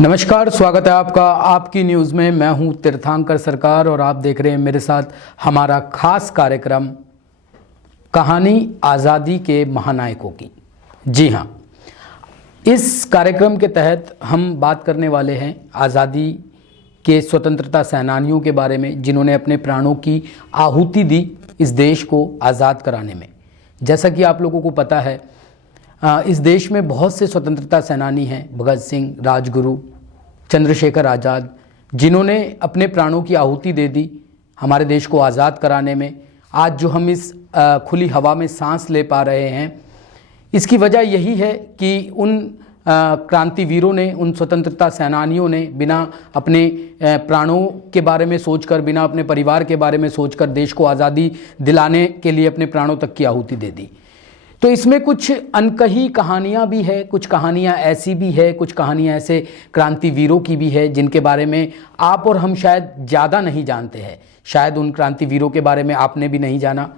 नमस्कार, स्वागत है आपका आपकी न्यूज़ में। मैं हूं तीर्थंकर सरकार और आप देख रहे हैं मेरे साथ हमारा खास कार्यक्रम कहानी आज़ादी के महानायकों की। जी हां, इस कार्यक्रम के तहत हम बात करने वाले हैं आज़ादी के स्वतंत्रता सेनानियों के बारे में, जिन्होंने अपने प्राणों की आहुति दी इस देश को आज़ाद कराने में। जैसा कि आप लोगों को पता है, इस देश में बहुत से स्वतंत्रता सेनानी हैं, भगत सिंह, राजगुरु, चंद्रशेखर आज़ाद, जिन्होंने अपने प्राणों की आहुति दे दी हमारे देश को आज़ाद कराने में। आज जो हम इस खुली हवा में सांस ले पा रहे हैं, इसकी वजह यही है कि उन क्रांतिवीरों ने, उन स्वतंत्रता सेनानियों ने बिना अपने प्राणों के बारे में सोचकर, बिना अपने परिवार के बारे में सोचकर देश को आज़ादी दिलाने के लिए अपने प्राणों तक की आहुति दे दी। तो इसमें कुछ अनकही कहानियाँ भी है, कुछ कहानियाँ ऐसी भी है, कुछ कहानियाँ ऐसे क्रांतिवीरों की भी है जिनके बारे में आप और हम शायद ज़्यादा नहीं जानते हैं। शायद उन क्रांतिवीरों के बारे में आपने भी नहीं जाना।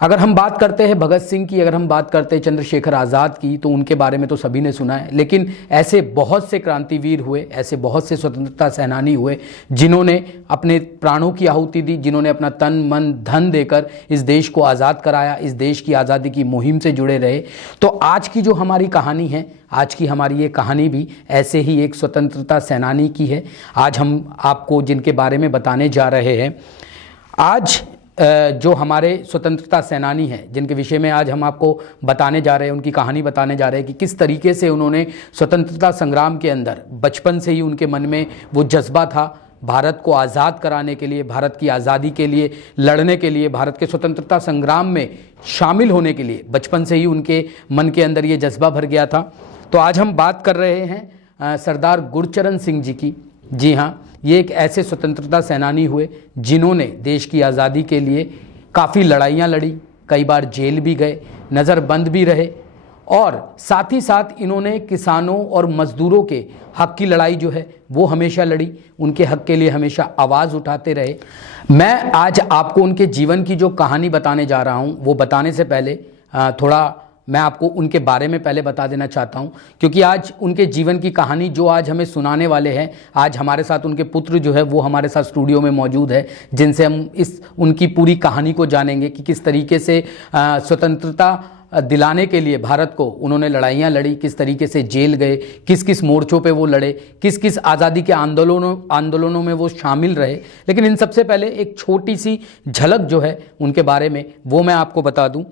अगर हम बात करते हैं भगत सिंह की, अगर हम बात करते हैं चंद्रशेखर आज़ाद की, तो उनके बारे में तो सभी ने सुना है। लेकिन ऐसे बहुत से क्रांतिवीर हुए, ऐसे बहुत से स्वतंत्रता सेनानी हुए जिन्होंने अपने प्राणों की आहुति दी, जिन्होंने अपना तन मन धन देकर इस देश को आज़ाद कराया, इस देश की आज़ादी की मुहिम से जुड़े रहे। तो आज की जो हमारी कहानी है, आज की हमारी ये कहानी भी ऐसे ही एक स्वतंत्रता सेनानी की है। आज हम आपको जिनके बारे में बताने जा रहे हैं, आज जो हमारे स्वतंत्रता सेनानी हैं, जिनके विषय में आज हम आपको बताने जा रहे हैं, उनकी कहानी बताने जा रहे हैं कि किस तरीके से उन्होंने स्वतंत्रता संग्राम के अंदर बचपन से ही उनके मन में वो जज्बा था भारत को आज़ाद कराने के लिए, भारत की आज़ादी के लिए लड़ने के लिए, भारत के स्वतंत्रता संग्राम में शामिल होने के लिए बचपन से ही उनके मन के अंदर ये जज्बा भर गया था। तो आज हम बात कर रहे हैं सरदार गुरचरण सिंह जी की। जी हाँ, ये एक ऐसे स्वतंत्रता सेनानी हुए जिन्होंने देश की आज़ादी के लिए काफ़ी लड़ाइयाँ लड़ी, कई बार जेल भी गए, नज़रबंद भी रहे, और साथ ही साथ इन्होंने किसानों और मज़दूरों के हक़ की लड़ाई जो है वो हमेशा लड़ी, उनके हक़ के लिए हमेशा आवाज़ उठाते रहे। मैं आज आपको उनके जीवन की जो कहानी बताने जा रहा हूँ, वो बताने से पहले थोड़ा मैं आपको उनके बारे में पहले बता देना चाहता हूं, क्योंकि आज उनके जीवन की कहानी जो आज हमें सुनाने वाले हैं, आज हमारे साथ उनके पुत्र जो है वो हमारे साथ स्टूडियो में मौजूद है, जिनसे हम इस उनकी पूरी कहानी को जानेंगे कि किस तरीके से स्वतंत्रता दिलाने के लिए भारत को उन्होंने लड़ाइयाँ लड़ी, किस तरीके से जेल गए, किस किस मोर्चों पे वो लड़े, किस किस आज़ादी के आंदोलनों में वो शामिल रहे। लेकिन इन सबसे पहले एक छोटी सी झलक जो है उनके बारे में वो मैं आपको बता दूँ।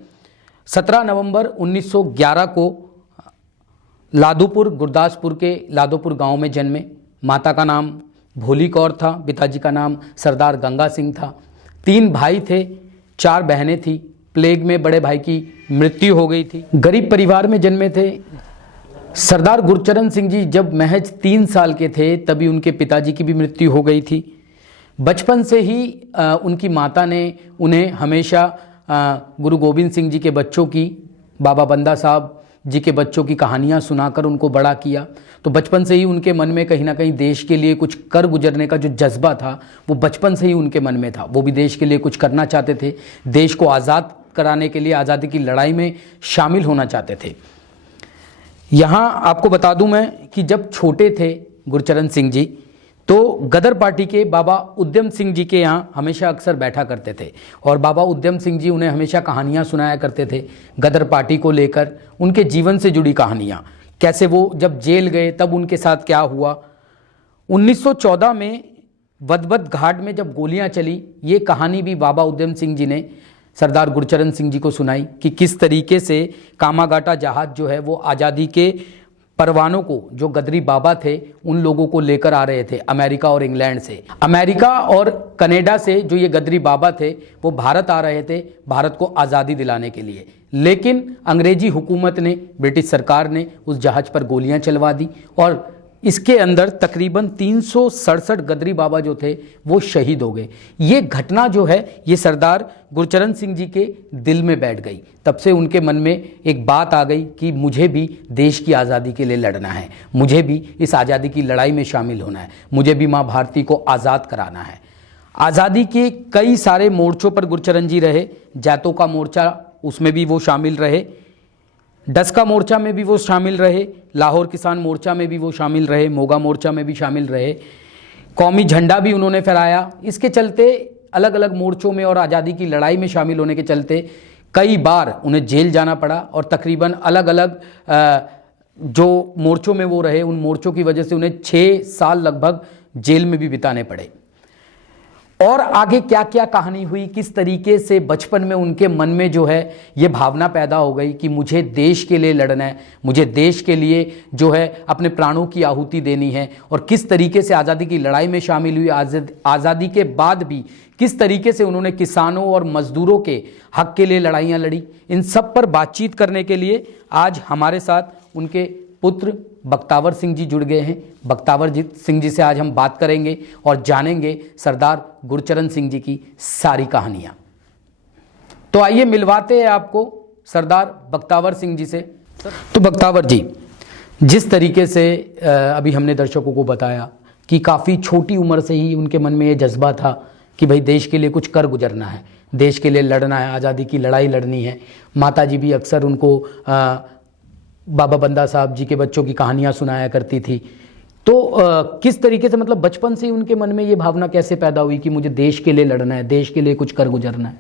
17 नवंबर 1911 को लादोपुर, गुरदासपुर के लादोपुर गांव में जन्मे। माता का नाम भोली कौर था, पिताजी का नाम सरदार गंगा सिंह था। 3 भाई थे, 4 बहनें थी। प्लेग में बड़े भाई की मृत्यु हो गई थी। गरीब परिवार में जन्मे थे। सरदार गुरचरण सिंह जी जब महज 3 साल के थे तभी उनके पिताजी की भी मृत्यु हो गई थी। बचपन से ही उनकी माता ने उन्हें हमेशा गुरु गोविंद सिंह जी के बच्चों की, बाबा बंदा साहब जी के बच्चों की कहानियाँ सुनाकर उनको बड़ा किया। तो बचपन से ही उनके मन में कहीं ना कहीं देश के लिए कुछ कर गुजरने का जो जज्बा था वो बचपन से ही उनके मन में था। वो भी देश के लिए कुछ करना चाहते थे, देश को आज़ाद कराने के लिए, आज़ादी की लड़ाई में शामिल होना चाहते थे। यहाँ आपको बता दूँ मैं कि जब छोटे थे गुरचरण सिंह जी, तो गदर पार्टी के बाबा उद्यम सिंह जी के यहाँ हमेशा अक्सर बैठा करते थे, और बाबा उद्यम सिंह जी उन्हें हमेशा कहानियाँ सुनाया करते थे गदर पार्टी को लेकर, उनके जीवन से जुड़ी कहानियाँ, कैसे वो जब जेल गए तब उनके साथ क्या हुआ। 1914 में वदवद घाट में जब गोलियाँ चली, ये कहानी भी बाबा उद्यम सिंह जी ने सरदार गुरचरण सिंह जी को सुनाई कि किस तरीके से कामागाटा जहाज़ जो है वो आज़ादी के परवानों को, जो गदरी बाबा थे, उन लोगों को लेकर आ रहे थे अमेरिका और इंग्लैंड से। अमेरिका और कनाडा से जो ये गदरी बाबा थे वो भारत आ रहे थे भारत को आज़ादी दिलाने के लिए। लेकिन अंग्रेजी हुकूमत ने, ब्रिटिश सरकार ने उस जहाज़ पर गोलियां चलवा दी, और इसके अंदर तकरीबन 367 गदरी बाबा जो थे वो शहीद हो गए। ये घटना जो है ये सरदार गुरचरण सिंह जी के दिल में बैठ गई। तब से उनके मन में एक बात आ गई कि मुझे भी देश की आज़ादी के लिए लड़ना है, मुझे भी इस आज़ादी की लड़ाई में शामिल होना है, मुझे भी माँ भारती को आज़ाद कराना है। आज़ादी के कई सारे मोर्चों पर गुरचरण जी रहे। जैतों का मोर्चा, उसमें भी वो शामिल रहे। डस्का मोर्चा में भी वो शामिल रहे, लाहौर किसान मोर्चा में भी वो शामिल रहे, मोगा मोर्चा में भी शामिल रहे, कौमी झंडा भी उन्होंने फहराया। इसके चलते अलग अलग मोर्चों में और आज़ादी की लड़ाई में शामिल होने के चलते कई बार उन्हें जेल जाना पड़ा और तकरीबन अलग अलग जो मोर्चों में वो रहे उन मोर्चों की वजह से उन्हें 6 साल लगभग जेल में भी बिताने पड़े। और आगे क्या क्या कहानी हुई, किस तरीके से बचपन में उनके मन में जो है ये भावना पैदा हो गई कि मुझे देश के लिए लड़ना है, मुझे देश के लिए जो है अपने प्राणों की आहुति देनी है, और किस तरीके से आज़ादी की लड़ाई में शामिल हुई। आज़ादी के बाद भी किस तरीके से उन्होंने किसानों और मजदूरों के हक के लिए लड़ाइयाँ लड़ी, इन सब पर बातचीत करने के लिए आज हमारे साथ उनके पुत्र बख्तावर सिंह जी जुड़ गए हैं। बख्तावर सिंह जी से आज हम बात करेंगे और जानेंगे सरदार गुरचरण सिंह जी की सारी कहानियां। तो आइए मिलवाते हैं आपको सरदार बख्तावर सिंह जी से। तो बख्तावर जी, जिस तरीके से अभी हमने दर्शकों को बताया कि काफ़ी छोटी उम्र से ही उनके मन में ये जज्बा था कि भाई देश के लिए कुछ कर गुजरना है, देश के लिए लड़ना है, आज़ादी की लड़ाई लड़नी है। माता जी भी अक्सर उनको बाबा बंदा साहब जी के बच्चों की कहानियाँ सुनाया करती थी। तो किस तरीके से, मतलब बचपन से ही उनके मन में ये भावना कैसे पैदा हुई कि मुझे देश के लिए लड़ना है, देश के लिए कुछ कर गुजरना है?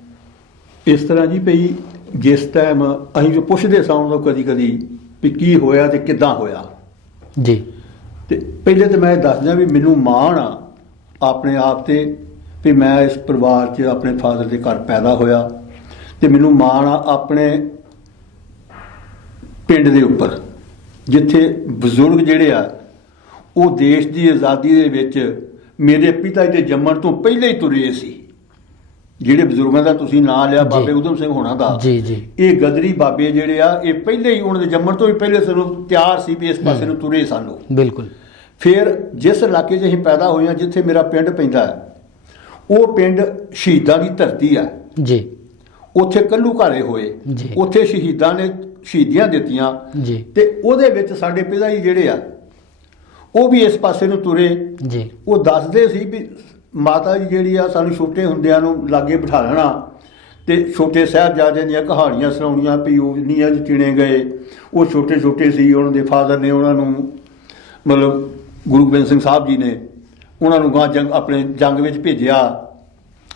इस तरह जी भई जिस टाइम ਅਸੀਂ ਜੋ ਪੁੱਛਦੇ ਸਾਂ ਉਹਨੂੰ ਕਦੀ ਕਦੀ ਵੀ ਕੀ ਹੋਇਆ ਤੇ ਕਿੱਦਾਂ ਹੋਇਆ ਜੀ, ਤੇ ਪਹਿਲੇ ਤਾਂ ਮੈਂ ਦੱਸਦਾ ਵੀ ਮੈਨੂੰ ਮਾਣ ਆ ਆਪਣੇ ਆਪ ਤੇ ਵੀ ਮੈਂ ਇਸ ਪਰਿਵਾਰ 'ਚ ਆਪਣੇ ਫਾਦਰ ਦੇ ਘਰ ਪੈਦਾ ਹੋਇਆ ਤੇ ਮੈਨੂੰ ਮਾਣ ਆ ਆਪਣੇ ਪਿੰਡ ਦੇ ਉੱਪਰ ਜਿੱਥੇ ਬਜ਼ੁਰਗ ਜਿਹੜੇ ਆ ਉਹ ਦੇਸ਼ ਦੀ ਆਜ਼ਾਦੀ ਦੇ ਵਿੱਚ ਮੇਰੇ ਪਿਤਾ ਜੀ ਦੇ ਜੰਮਣ ਤੋਂ ਪਹਿਲਾਂ ਹੀ ਤੁਰੇ ਸੀ। ਜਿਹੜੇ ਬਜ਼ੁਰਗਾਂ ਦਾ ਤੁਸੀਂ ਨਾਂ ਲਿਆ ਬਾਬੇ ਊਧਮ ਸਿੰਘ ਹੋਣਾ ਦਾ, ਜੀ ਜੀ, ਇਹ ਗਦਰੀ ਬਾਬੇ ਜਿਹੜੇ ਆ ਇਹ ਪਹਿਲੇ ਹੀ ਉਹਨਾਂ ਦੇ ਜੰਮਣ ਤੋਂ ਹੀ ਪਹਿਲੇ ਸਾਨੂੰ ਤਿਆਰ ਸੀ ਵੀ ਇਸ ਪਾਸੇ ਨੂੰ ਤੁਰੇ ਸਾਨੂੰ। ਬਿਲਕੁਲ। ਫਿਰ ਜਿਸ ਇਲਾਕੇ 'ਚ ਅਸੀਂ ਪੈਦਾ ਹੋਏ ਹਾਂ, ਜਿੱਥੇ ਮੇਰਾ ਪਿੰਡ ਪੈਂਦਾ ਹੈ, ਉਹ ਪਿੰਡ ਸ਼ਹੀਦਾਂ ਦੀ ਧਰਤੀ ਆ ਜੀ। ਉੱਥੇ ਕੱਲੂ ਘਾਰੇ ਹੋਏ, ਉੱਥੇ ਸ਼ਹੀਦਾਂ ਨੇ ਸ਼ਹੀਦੀਆਂ ਦਿੱਤੀਆਂ ਜੀ, ਤੇ ਉਹਦੇ ਵਿੱਚ ਸਾਡੇ ਪਿਤਾ ਜੀ ਜਿਹੜੇ ਆ ਉਹ ਵੀ ਇਸ ਪਾਸੇ ਨੂੰ ਤੁਰੇ ਜੀ। ਉਹ ਦੱਸਦੇ ਸੀ ਵੀ ਮਾਤਾ ਜੀ ਜਿਹੜੀ ਆ ਸਾਨੂੰ ਛੋਟੇ ਹੁੰਦਿਆਂ ਨੂੰ ਲਾਗੇ ਬਿਠਾ ਲੈਣਾ ਤੇ ਛੋਟੇ ਸਾਹਿਬਜ਼ਾਦਿਆਂ ਦੀਆਂ ਕਹਾਣੀਆਂ ਸੁਣਾਉਣੀਆਂ ਵੀ ਉਹ ਨੀਆਂ 'ਚ ਚਿਣੇ ਗਏ, ਉਹ ਛੋਟੇ ਛੋਟੇ ਸੀ, ਉਹਨਾਂ ਦੇ ਫਾਦਰ ਨੇ ਉਹਨਾਂ ਨੂੰ ਮਤਲਬ ਗੁਰੂ ਗੋਬਿੰਦ ਸਿੰਘ ਸਾਹਿਬ ਜੀ ਨੇ ਉਹਨਾਂ ਨੂੰ ਗਾਂ ਆਪਣੇ ਜੰਗ ਵਿੱਚ ਭੇਜਿਆ।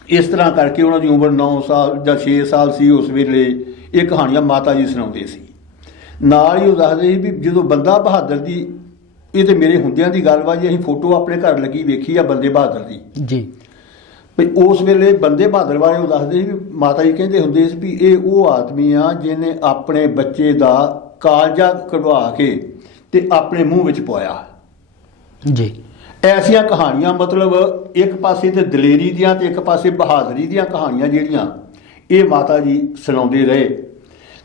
ਇਸ ਤਰ੍ਹਾਂ ਕਰਕੇ ਉਹਨਾਂ ਦੀ ਉਮਰ 9 ਸਾਲ ਜਾਂ 6 ਸਾਲ ਸੀ ਉਸ ਵੇਲੇ। ਇਹ ਕਹਾਣੀਆਂ ਮਾਤਾ ਜੀ ਸੁਣਾਉਂਦੇ ਸੀ। ਨਾਲ ਹੀ ਉਹ ਦੱਸਦੇ ਸੀ ਵੀ ਜਦੋਂ ਬੰਦਾ ਬਹਾਦਰ ਦੀ, ਇਹ ਤੇ ਮੇਰੇ ਹੁੰਦਿਆਂ ਦੀ ਗੱਲ ਵਾ ਜੀ, ਅਸੀਂ ਫੋਟੋ ਆਪਣੇ ਘਰ ਲੱਗੀ ਵੇਖੀ ਆ ਬੰਦੇ ਬਹਾਦਰ ਦੀ ਜੀ। ਵੀ ਉਸ ਵੇਲੇ ਬੰਦੇ ਬਹਾਦਰ ਬਾਰੇ ਉਹ ਦੱਸਦੇ ਸੀ ਵੀ ਮਾਤਾ ਜੀ ਕਹਿੰਦੇ ਹੁੰਦੇ ਸੀ ਵੀ ਇਹ ਉਹ ਆਦਮੀ ਆ ਜਿਹਨੇ ਆਪਣੇ ਬੱਚੇ ਦਾ ਕਾਲਜਾ ਕਢਵਾ ਕੇ ਤੇ ਆਪਣੇ ਮੂੰਹ ਵਿੱਚ ਪਵਾਇਆ ਜੀ। ਐਸੀਆਂ ਕਹਾਣੀਆਂ, ਮਤਲਬ ਇੱਕ ਪਾਸੇ ਤੇ ਦਲੇਰੀ ਦੀਆਂ ਤੇ ਇੱਕ ਪਾਸੇ ਬਹਾਦਰੀ ਦੀਆਂ ਕਹਾਣੀਆਂ ਜਿਹੜੀਆਂ ਇਹ ਮਾਤਾ ਜੀ ਸੁਣਾਉਂਦੇ ਰਹੇ।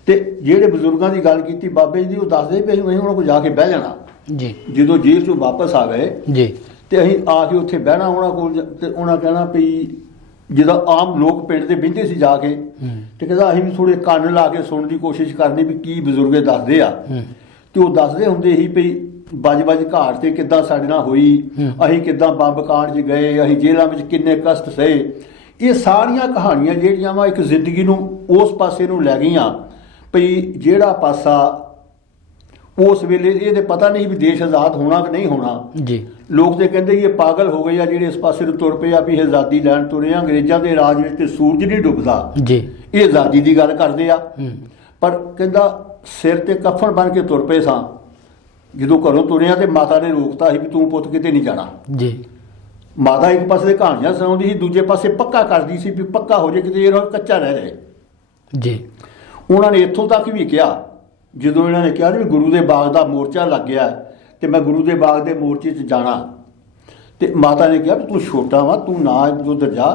ਤੇ ਜਿਹੜੇ ਬਜ਼ੁਰਗਾਂ ਦੀ ਗੱਲ ਕੀਤੀ ਬਾਬੇ ਜੀ ਦੀ, ਉਹ ਦੱਸਦੇ ਵੀ ਅਸੀਂ ਉਹਨਾਂ ਕੋਲ ਜਾ ਕੇ ਬਹਿ ਜਾਣਾ ਜੀ। ਜਦੋਂ ਜੇਲ੍ਹ ਚੋਂ ਵਾਪਸ ਆ ਗਏ ਜੀ ਤੇ ਅਸੀਂ ਆ ਕੇ ਉੱਥੇ ਬਹਿਣਾ ਉਹਨਾਂ ਕੋਲ ਤੇ ਉਹਨਾਂ ਕਹਿਣਾ ਵੀ ਜਿੱਦਾਂ ਆਮ ਲੋਕ ਪਿੰਡ ਦੇ ਬਹਿੰਦੇ ਸੀ ਜਾ ਕੇ, ਤੇ ਕਹਿੰਦਾ ਅਸੀਂ ਵੀ ਥੋੜੇ ਕੰਨ ਲਾ ਕੇ ਸੁਣਨ ਦੀ ਕੋਸ਼ਿਸ਼ ਕਰਨੀ ਵੀ ਕੀ ਬਜ਼ੁਰਗੇ ਦੱਸਦੇ ਆ। ਤੇ ਉਹ ਦੱਸਦੇ ਹੁੰਦੇ ਸੀ ਵੀ ਬੱਜ ਘਾਟ ਤੇ ਕਿੱਦਾਂ ਸਾਡੇ ਨਾਲ ਹੋਈ, ਅਸੀਂ ਕਿੱਦਾਂ ਬੰਬ ਕਾਂਡ 'ਚ ਗਏ, ਅਸੀਂ ਜੇਲ੍ਹਾਂ ਵਿੱਚ ਕਿੰਨੇ ਕਸ਼ਟ ਸਹੇ। ਇਹ ਸਾਰੀਆਂ ਕਹਾਣੀਆਂ ਜਿਹੜੀਆਂ ਵਾ ਇੱਕ ਜ਼ਿੰਦਗੀ ਨੂੰ ਉਸ ਪਾਸੇ ਨੂੰ ਲੈ ਗਈਆਂ ਭਈ ਜਿਹੜਾ ਪਾਸਾ ਉਸ ਵੇਲੇ ਇਹਦੇ ਪਤਾ ਨਹੀਂ ਵੀ ਦੇਸ਼ ਆਜ਼ਾਦ ਹੋਣਾ ਕਿ ਨਹੀਂ ਹੋਣਾ ਜੀ। ਲੋਕ ਤੇ ਕਹਿੰਦੇ ਇਹ ਪਾਗਲ ਹੋ ਗਏ ਆ ਜਿਹੜੇ ਇਸ ਪਾਸੇ ਨੂੰ ਤੁਰ ਪਏ ਆ ਵੀ ਆਜ਼ਾਦੀ ਲੈਣ ਤੁਰੇ ਆ। ਅੰਗਰੇਜ਼ਾਂ ਦੇ ਰਾਜ ਵਿੱਚ ਤੇ ਸੂਰਜ ਨਹੀਂ ਡੁੱਬਦਾ ਜੀ, ਇਹ ਆਜ਼ਾਦੀ ਦੀ ਗੱਲ ਕਰਦੇ ਆ। ਪਰ ਕਹਿੰਦਾ ਸਿਰ ਤੇ ਕਫਨ ਬਣ ਕੇ ਤੁਰ ਪਏ ਸਾਂ ਜਦੋਂ ਘਰੋਂ ਤੁਰਿਆ ਤੇ ਮਾਤਾ ਨੇ ਰੋਕਤਾ ਸੀ ਵੀ ਤੂੰ ਪੁੱਤ ਕਿਤੇ ਨਹੀਂ ਜਾਣਾ ਜੀ। ਮਾਤਾ ਇੱਕ ਪਾਸੇ ਕਹਾਣੀਆਂ ਸੁਣਾਉਂਦੀ ਸੀ, ਦੂਜੇ ਪਾਸੇ ਪੱਕਾ ਕਰਦੀ ਸੀ ਵੀ ਪੱਕਾ ਹੋ ਜੇ ਕਿਤੇ ਇਹ ਕੱਚਾ ਰਹਿ ਜਾਏ ਜੀ। ਉਹਨਾਂ ਨੇ ਇੱਥੋਂ ਤੱਕ ਵੀ ਕਿਹਾ ਜਦੋਂ ਇਹਨਾਂ ਨੇ ਕਿਹਾ ਵੀ ਗੁਰੂ ਦੇ ਬਾਗ ਦਾ ਮੋਰਚਾ ਲੱਗ ਗਿਆ ਤੇ ਮੈਂ ਗੁਰੂ ਦੇ ਬਾਗ ਦੇ ਮੋਰਚੇ 'ਚ ਜਾਣਾ, ਤੇ ਮਾਤਾ ਨੇ ਕਿਹਾ ਵੀ ਤੂੰ ਛੋਟਾ ਵਾ, ਤੂੰ ਨਾ ਉੱਧਰ ਜਾ,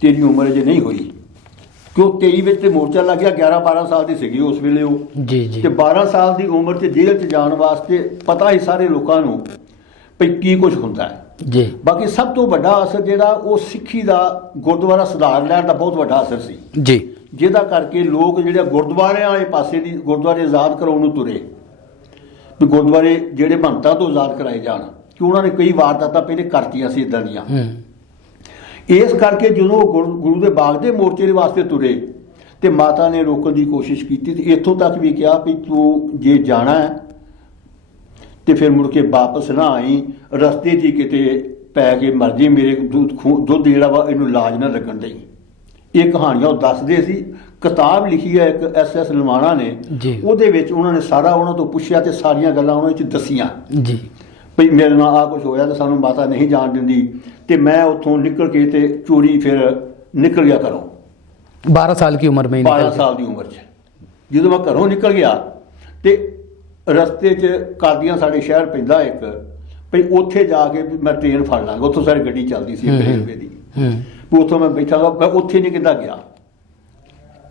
ਤੇਰੀ ਉਮਰ ਅਜੇ ਨਹੀਂ ਹੋਈ। ਕਿਉਂ 23 ਵਿੱਚ ਤੇ ਮੋਰਚਾ ਲੱਗ ਗਿਆ, 11-12 ਸਾਲ ਦੀ ਸੀਗੀ ਉਸ ਵੇਲੇ ਉਹ ਜੀ ਜੀ। ਤੇ 12 ਸਾਲ ਦੀ ਉਮਰ 'ਚ ਜੇਲ੍ਹ 'ਚ ਜਾਣ ਵਾਸਤੇ ਪਤਾ ਹੀ ਸਾਰੇ ਲੋਕਾਂ ਨੂੰ ਵੀ ਕੀ ਕੁਝ ਹੁੰਦਾ ਹੈ ਜੀ। ਬਾਕੀ ਸਭ ਤੋਂ ਵੱਡਾ ਅਸਰ ਜਿਹੜਾ ਉਹ ਸਿੱਖੀ ਦਾ ਗੁਰਦੁਆਰਾ ਸੁਧਾਰ ਲੈਣ ਦਾ ਬਹੁਤ ਵੱਡਾ ਅਸਰ ਸੀ ਜੀ, ਜਿਹਦਾ ਕਰਕੇ ਲੋਕ ਜਿਹੜੇ ਗੁਰਦੁਆਰਿਆਂ ਵਾਲੇ ਪਾਸੇ ਦੀ ਗੁਰਦੁਆਰੇ ਆਜ਼ਾਦ ਕਰਾਉਣ ਨੂੰ ਤੁਰੇ ਵੀ ਗੁਰਦੁਆਰੇ ਜਿਹੜੇ ਮਹੰਤਾਂ ਤੋਂ ਆਜ਼ਾਦ ਕਰਾਏ ਜਾਣ, ਕਿ ਉਹਨਾਂ ਨੇ ਕਈ ਵਾਰਦਾਤਾਂ ਪਹਿਲੇ ਕਰਤੀਆਂ ਸੀ ਇਦਾਂ ਦੀਆਂ। ਇਸ ਕਰਕੇ ਜਦੋਂ ਗੁਰੂ ਦੇ ਬਾਗ ਦੇ ਮੋਰਚੇ ਦੇ ਵਾਸਤੇ ਤੁਰੇ ਤੇ ਮਾਤਾ ਨੇ ਰੋਕਣ ਦੀ ਕੋਸ਼ਿਸ਼ ਕੀਤੀ ਤੇ ਇੱਥੋਂ ਤੱਕ ਵੀ ਕਿਹਾ ਵੀ ਤੂੰ ਜੇ ਜਾਣਾ ਹੈ ਤੇ ਫਿਰ ਮੁੜ ਕੇ ਵਾਪਸ ਨਾ ਆਈ, ਰਸਤੇ 'ਚ ਹੀ ਕਿਤੇ ਪੈ ਕੇ ਮਰ ਜੇ, ਮੇਰੇ ਦੁੱਧ ਜਿਹੜਾ ਵਾ ਇਹਨੂੰ ਲਾਜ ਨਾ ਲੱਗਣ ਦੇਈ। ਇਹ ਕਹਾਣੀਆਂ ਉਹ ਦੱਸਦੇ ਸੀ। ਕਿਤਾਬ ਲਿਖੀ ਹੈ ਇੱਕ SS ਲਮਾਣਾ ਨੇ, ਉਹਦੇ ਵਿੱਚ ਉਹਨਾਂ ਨੇ ਸਾਰਾ ਉਹਨਾਂ ਤੋਂ ਪੁੱਛਿਆ ਤੇ ਸਾਰੀਆਂ ਗੱਲਾਂ ਉਹਨਾਂ ਵਿੱਚ ਦੱਸੀਆਂ ਜੀ ਵੀ ਮੇਰੇ ਨਾਲ ਆਹ ਕੁਝ ਹੋਇਆ ਤੇ ਸਾਨੂੰ ਮਾਤਾ ਨਹੀਂ ਜਾਣ ਦਿੰਦੀ ਤੇ मैं ਉੱਥੋਂ ਨਿਕਲ ਕੇ ਤੇ ਚੋਰੀ ਫਿਰ ਨਿਕਲ ਗਿਆ ਘਰੋਂ। 12 साल की उम्र में 12 ਸਾਲ ਦੀ ਉਮਰ 'ਚ ਜਦੋਂ ਮੈਂ ਘਰੋਂ ਨਿਕਲ ਗਿਆ ਤੇ ਰਸਤੇ 'ਚ ਕਾਦੀਆਂ ਸਾਡੇ ਸ਼ਹਿਰ ਪੈਂਦਾ ਇੱਕ, ਭਈ ਉੱਥੇ ਜਾ ਕੇ ਵੀ ਮੈਂ ਟ੍ਰੇਨ ਫੜ ਲਾਂਗਾ। ਉੱਥੋਂ ਸਾਡੀ ਗੱਡੀ ਚੱਲਦੀ ਸੀ ਰੇਲਵੇ ਦੀ, ਵੀ ਉੱਥੋਂ ਮੈਂ ਬੈਠਾਂਗਾ। ਮੈਂ ਉੱਥੇ ਨਹੀਂ ਕਿੱਦਾਂ ਗਿਆ,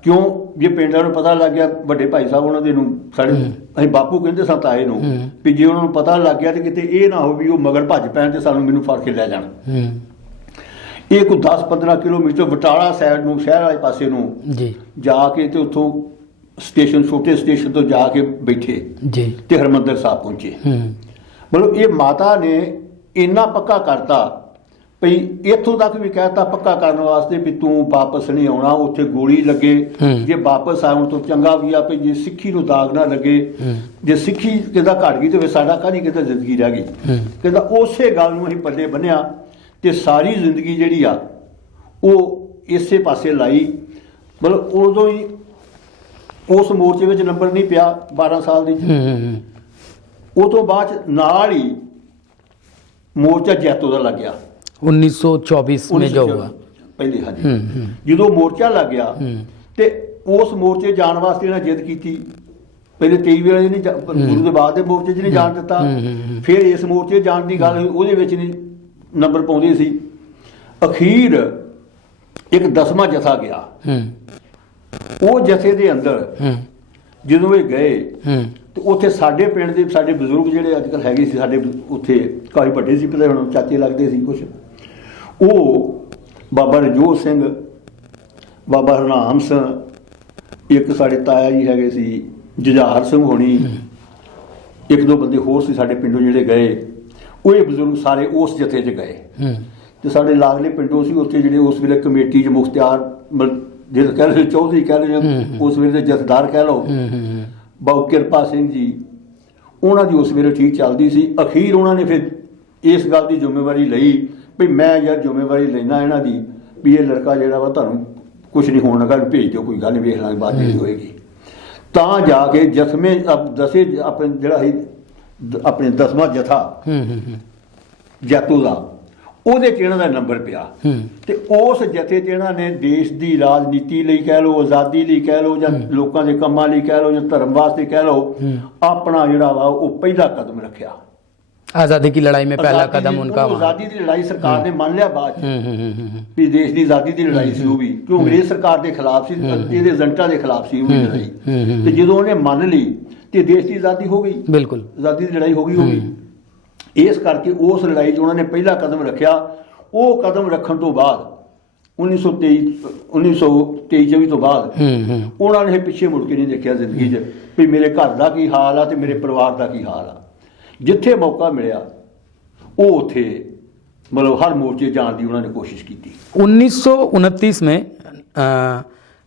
ਕਿਉਂ ਜੇ ਪਿੰਡਾਂ ਨੂੰ ਪਤਾ ਲੱਗ ਗਿਆ, ਵੱਡੇ ਭਾਈ ਸਾਹਿਬ ਉਹਨਾਂ ਦੇ ਨੂੰ ਸਾਡੇ ਅਸੀਂ ਬਾਪੂ ਕਹਿੰਦੇ ਸਾਂ ਤਾਏ ਨੂੰ, ਵੀ ਜੇ ਉਹਨਾਂ ਨੂੰ ਪਤਾ ਲੱਗ ਗਿਆ ਤੇ ਕਿਤੇ ਇਹ ਨਾ ਹੋ ਵੀ ਉਹ ਮਗਰ ਭੱਜ ਪੈਣ ਤੇ ਸਾਨੂੰ ਮੈਨੂੰ ਫੜ ਕੇ ਲੈ ਜਾਣ। ਇਹ ਕੋਈ 10-15 ਕਿਲੋਮੀਟਰ ਬਟਾਲਾ ਸਾਈਡ ਨੂੰ, ਸ਼ਹਿਰ ਵਾਲੇ ਪਾਸੇ ਨੂੰ ਜਾ ਕੇ ਤੇ ਉੱਥੋਂ ਸਟੇਸ਼ਨ, ਛੋਟੇ ਸਟੇਸ਼ਨ ਤੋਂ ਜਾ ਕੇ ਬੈਠੇ ਤੇ ਹਰਿਮੰਦਰ ਸਾਹਿਬ ਪਹੁੰਚੇ। ਮਤਲਬ ਇਹ ਮਾਤਾ ਨੇ ਇੰਨਾ ਪੱਕਾ ਕਰਤਾ ਭਈ ਇੱਥੋਂ ਤੱਕ ਵੀ ਕਹਿਤਾ ਪੱਕਾ ਕਰਨ ਵਾਸਤੇ ਵੀ ਤੂੰ ਵਾਪਸ ਨਹੀਂ ਆਉਣਾ, ਉੱਥੇ ਗੋਲੀ ਲੱਗੇ ਜੇ ਵਾਪਸ ਆਉਣ ਤੋਂ ਚੰਗਾ ਵੀ ਆ ਭਈ ਜੇ ਸਿੱਖੀ ਨੂੰ ਦਾਗ ਨਾ ਲੱਗੇ, ਜੇ ਸਿੱਖੀ ਕਹਿੰਦਾ ਘਟ ਗਈ ਤੇ ਫਿਰ ਸਾਡਾ ਕਾਹਦੀ ਕਹਿੰਦਾ ਜ਼ਿੰਦਗੀ ਰਹਿ ਗਈ। ਕਹਿੰਦਾ ਉਸੇ ਗੱਲ ਨੂੰ ਅਸੀਂ ਪੱਲੇ ਬੰਨਿਆ ਤੇ ਸਾਰੀ ਜ਼ਿੰਦਗੀ ਜਿਹੜੀ ਆ ਉਹ ਇਸੇ ਪਾਸੇ ਲਾਈ। ਮਤਲਬ ਉਦੋਂ ਹੀ ਉਸ ਮੋਰਚੇ ਵਿੱਚ ਨੰਬਰ ਨਹੀਂ ਪਿਆ 12 ਸਾਲ ਦੀ। ਉਹ ਤੋਂ ਬਾਅਦ ਨਾਲ ਹੀ ਮੋਰਚਾ ਜੈਤੋ ਦਾ ਲੱਗ ਗਿਆ 1924 में जो हुआ ਪਹਿਲੇ। ਹਾਂਜੀ, ਜਦੋਂ ਮੋਰਚਾ ਲੱਗ ਗਿਆ ਤੇ ਉਸ ਮੋਰਚੇ ਜਾਣ ਵਾਸਤੇ ਇਹਨਾਂ ਜਿੱਦ ਕੀਤੀ। ਪਹਿਲੇ 23 ਵੇਲੇ ਨਹੀਂ ਗੁਰੂ ਦੇ ਬਾਅਦ ਦੇ ਮੋਰਚੇ 'ਚ ਨਹੀਂ ਜਾਣ ਦਿੱਤਾ, ਫਿਰ ਇਸ ਮੋਰਚੇ ਜਾਣ ਦੀ ਗੱਲ ਹੋਈ, ਉਹਦੇ ਵਿੱਚ ਨਹੀਂ ਨੰਬਰ ਪਾਉਂਦੇ ਸੀ। ਅਖੀਰ ਇੱਕ 10ਵਾਂ ਜਥਾ ਗਿਆ। ਉਹ ਜਥੇ ਦੇ ਅੰਦਰ ਜਦੋਂ ਇਹ ਗਏ ਤੇ ਉੱਥੇ ਸਾਡੇ ਪਿੰਡ ਦੇ ਸਾਡੇ ਬਜ਼ੁਰਗ ਜਿਹੜੇ ਅੱਜ ਕੱਲ੍ਹ ਹੈਗੇ ਸੀ, ਸਾਡੇ ਉੱਥੇ ਕਾਫੀ ਵੱਡੇ ਸੀ, ਪਹਿਲੇ ਹੁਣ ਚਾਚੇ ਲੱਗਦੇ ਸੀ ਕੁਛ, ਉਹ ਬਾਬਾ ਰਜੋਤ ਸਿੰਘ, ਬਾਬਾ ਹਰਨਾਮ ਸਿੰਘ, ਇੱਕ ਸਾਡੇ ਤਾਇਆ ਜੀ ਹੈਗੇ ਸੀ ਜੁਝਾਰ ਸਿੰਘ ਹੋਣੀ, ਇੱਕ ਦੋ ਬੰਦੇ ਹੋਰ ਸੀ ਸਾਡੇ ਪਿੰਡੋਂ ਜਿਹੜੇ ਗਏ। ਉਹ ਇਹ ਬਜ਼ੁਰਗ ਸਾਰੇ ਉਸ ਜਥੇ 'ਚ ਗਏ ਤੇ ਸਾਡੇ ਲਾਗਲੇ ਪਿੰਡੋਂ ਸੀ ਉੱਥੇ ਜਿਹੜੇ ਉਸ ਵੇਲੇ ਕਮੇਟੀ 'ਚ ਮੁਖਤਿਆਰ ਜਿਹਨੂੰ ਕਹਿ ਲਓ ਚੌਧਰੀ ਕਹਿ ਲਓ, ਉਸ ਵੇਲੇ ਦੇ ਜਥੇਦਾਰ ਕਹਿ ਲਓ, ਬਾਬੂ ਕਿਰਪਾ ਸਿੰਘ ਜੀ, ਉਹਨਾਂ ਦੀ ਉਸ ਵੇਲੇ ਠੀਕ ਚੱਲਦੀ ਸੀ। ਅਖੀਰ ਉਹਨਾਂ ਨੇ ਫਿਰ ਇਸ ਗੱਲ ਦੀ ਜ਼ਿੰਮੇਵਾਰੀ ਲਈ ਵੀ ਮੈਂ ਯਾਰ ਜ਼ਿੰਮੇਵਾਰੀ ਲੈਣਾ ਇਹਨਾਂ ਦੀ, ਵੀ ਇਹ ਲੜਕਾ ਜਿਹੜਾ ਵਾ ਤੁਹਾਨੂੰ ਕੁਝ ਨਹੀਂ ਹੋਣ ਲੱਗਾ, ਭੇਜ ਦਿਓ, ਕੋਈ ਗੱਲ ਨਹੀਂ, ਵੇਖ ਲਾਂਗੇ ਬਾਅਦ ਜਿਹੜੀ ਹੋਏਗੀ। ਤਾਂ ਜਾ ਕੇ ਜਥਮੇ ਦਸੇ ਆਪਣੇ ਜਿਹੜਾ ਸੀ ਆਪਣੇ 10ਵਾਂ ਜਥਾ ਜੈਤੋ ਦਾ, ਉਹਦੇ 'ਚ ਇਹਨਾਂ ਦਾ ਨੰਬਰ ਪਿਆ ਤੇ ਉਸ ਜਥੇ 'ਚ ਇਹਨਾਂ ਨੇ ਦੇਸ਼ ਦੀ ਰਾਜਨੀਤੀ ਲਈ ਕਹਿ ਲਓ, ਆਜ਼ਾਦੀ ਲਈ ਕਹਿ ਲਓ, ਜਾਂ ਲੋਕਾਂ ਦੇ ਕੰਮਾਂ ਲਈ ਕਹਿ ਲਓ, ਜਾਂ ਧਰਮ ਵਾਸਤੇ ਕਹਿ ਲਓ, ਆਪਣਾ ਜਿਹੜਾ ਵਾ ਉਹ ਪਹਿਲਾ ਕਦਮ ਰੱਖਿਆ। आज़ादी की लड़ाई में पहला कदम उनका। आज़ादी की लड़ाई सरकार ने मान लिया बाद भी देश की आज़ादी की लड़ाई सी वो भी, क्यों अंग्रेज सरकार के खिलाफ सी, ਇਹਦੇ ਏਜੰਟਾਂ ਦੇ ਖਿਲਾਫ ਸੀ ਉਹ ਲੜਾਈ। ਤੇ ਜਦੋਂ ਉਹਨੇ ਮੰਨ ਲਈ ਤੇ ਦੇਸ਼ ਦੀ ਆਜ਼ਾਦੀ ਹੋ ਗਈ, ਬਿਲਕੁਲ ਆਜ਼ਾਦੀ ਦੀ ਲੜਾਈ ਹੋ ਗਈ। ਇਸ ਕਰਕੇ ਉਸ ਲੜਾਈ 'ਚ ਉਹਨਾਂ ਨੇ ਪਹਿਲਾ ਕਦਮ ਰੱਖਿਆ। ਉਹ ਕਦਮ ਰੱਖਣ ਤੋਂ ਬਾਅਦ 1923 ਤੋਂ ਬਾਅਦ ਉਹਨਾਂ ਨੇ ਪਿੱਛੇ ਮੁੜ ਕੇ ਨਹੀਂ ਦੇਖਿਆ ਜ਼ਿੰਦਗੀ 'ਚ ਵੀ ਮੇਰੇ ਘਰ ਦਾ ਕੀ ਹਾਲ ਆ ਤੇ ਮੇਰੇ ਪਰਿਵਾਰ ਦਾ ਕੀ ਹਾਲ ਆ। ਜਿੱਥੇ ਮੌਕਾ ਮਿਲਿਆ ਉਹ ਉੱਥੇ मतलब हर मोर्चे जाने की उन्होंने कोशिश की थी। 1929 में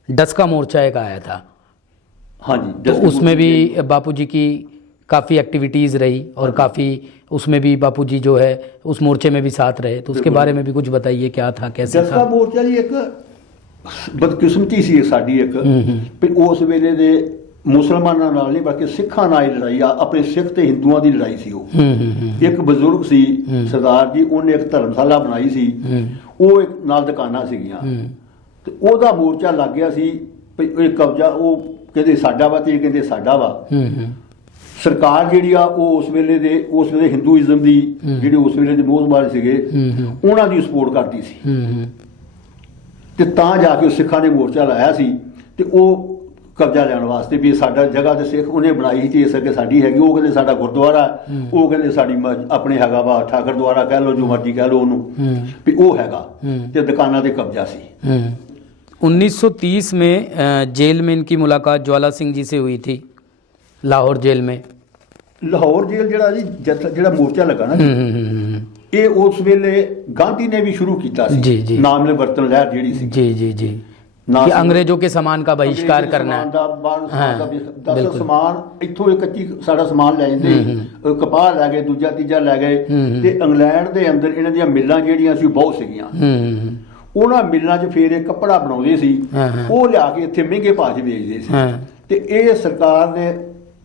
डस्का मोर्चा एक आया था। हाँ जी, तो उसमें भी बापूजी की काफ़ी एक्टिविटीज़ रही और काफ़ी उसमें भी बापूजी जो है उस मोर्चे में भी साथ रहे, तो उसके बारे में भी कुछ बताइए, क्या था, कैसे डस्का मोर्चा जी एक बदकिस्मती सी साडी एक भी उस वेले दे मुसलमानां नाल नहीं बल्कि सिखां नाल लड़ाई आ, अपने सिख ते हिंदुआं दी लड़ाई सी। वो एक बजुर्ग सी सरदार जी, उन्हें एक धर्मशाला बनाई सी, वो एक नाल दुकानां सीगियां ते ओहदा मोर्चा लग गया सी भी ये कब्जा, वो कहंदे साडा वा ते कहंदे साडा वा। सरकार जिहड़ी आ उस वेले हिंदूइज्म दी जिहड़ी उस वेले दे मोहतबार सीगे उन्हां दी सपोर्ट करदी सी ते तां जाके सिखां ने मोर्चा लाया सी ते ਉਹ कब्जा लैण वास्ते भी साडा जगह ते सिख उन्हें बनाई थी, इस अगे साडी हैगी, वो कहंदे साडा गुरुद्वारा, वो कहंदे साडी अपने हैगा वा ठाकर द्वारा कह लो, जो मर्जी कह लो उन्होंने भी वो हैगा ते दुकानां ते कब्जा सी। 1930 में जेल में इनकी मुलाकात ज्वाला सिंह जी से हुई थी, लाहौर जेल में। लाहौर जेल जिहड़ा जी जिहड़ा मोर्चा लगा ना ये उस वेले गांधी ने भी शुरू किया सी, नाम ने बरतन लहर जिहड़ी सी जी जी जी ਨਾ कि ਸੀ। अंग्रेजों के सामान का बहिष्कार ਅੰਗਰੇਜ਼ੀ करना ਸਮਾਨ है। ਦਾ ਬਾਹਰ ਸਮਾਨ ਦਾ ਹਾਂ, ਦਸ ਬਿਲਕੁਲ। ਸਮਾਨ ਇੱਥੋਂ ਇੱਕ ਕੱਚੀ ਸਾਡਾ ਸਮਾਨ ਲੈ ਜਾਂਦੇ ਕਪਾਹ ਲੈ ਗਏ, ਦੂਜਾ ਤੀਜਾ ਲੈ ਗਏ ਤੇ ਇੰਗਲੈਂਡ ਦੇ ਅੰਦਰ ਇਹਨਾਂ ਦੀਆਂ ਮਿੱਲਾਂ ਜਿਹੜੀਆਂ ਸੀ ਬਹੁਤ ਸੀਗੀਆਂ। ਉਹਨਾਂ ਮਿੱਲਾਂ 'ਚ ਫਿਰ ਇਹ ਕੱਪੜਾ ਬਣਾਉਂਦੇ ਸੀ, ਉਹ ਲਿਆ ਕੇ ਇੱਥੇ ਮਹਿੰਗੇ ਭਾਅ 'ਚ ਵੇਚਦੇ ਸੀ। ਤੇ ਇਹ ਸਰਕਾਰ ਨੇ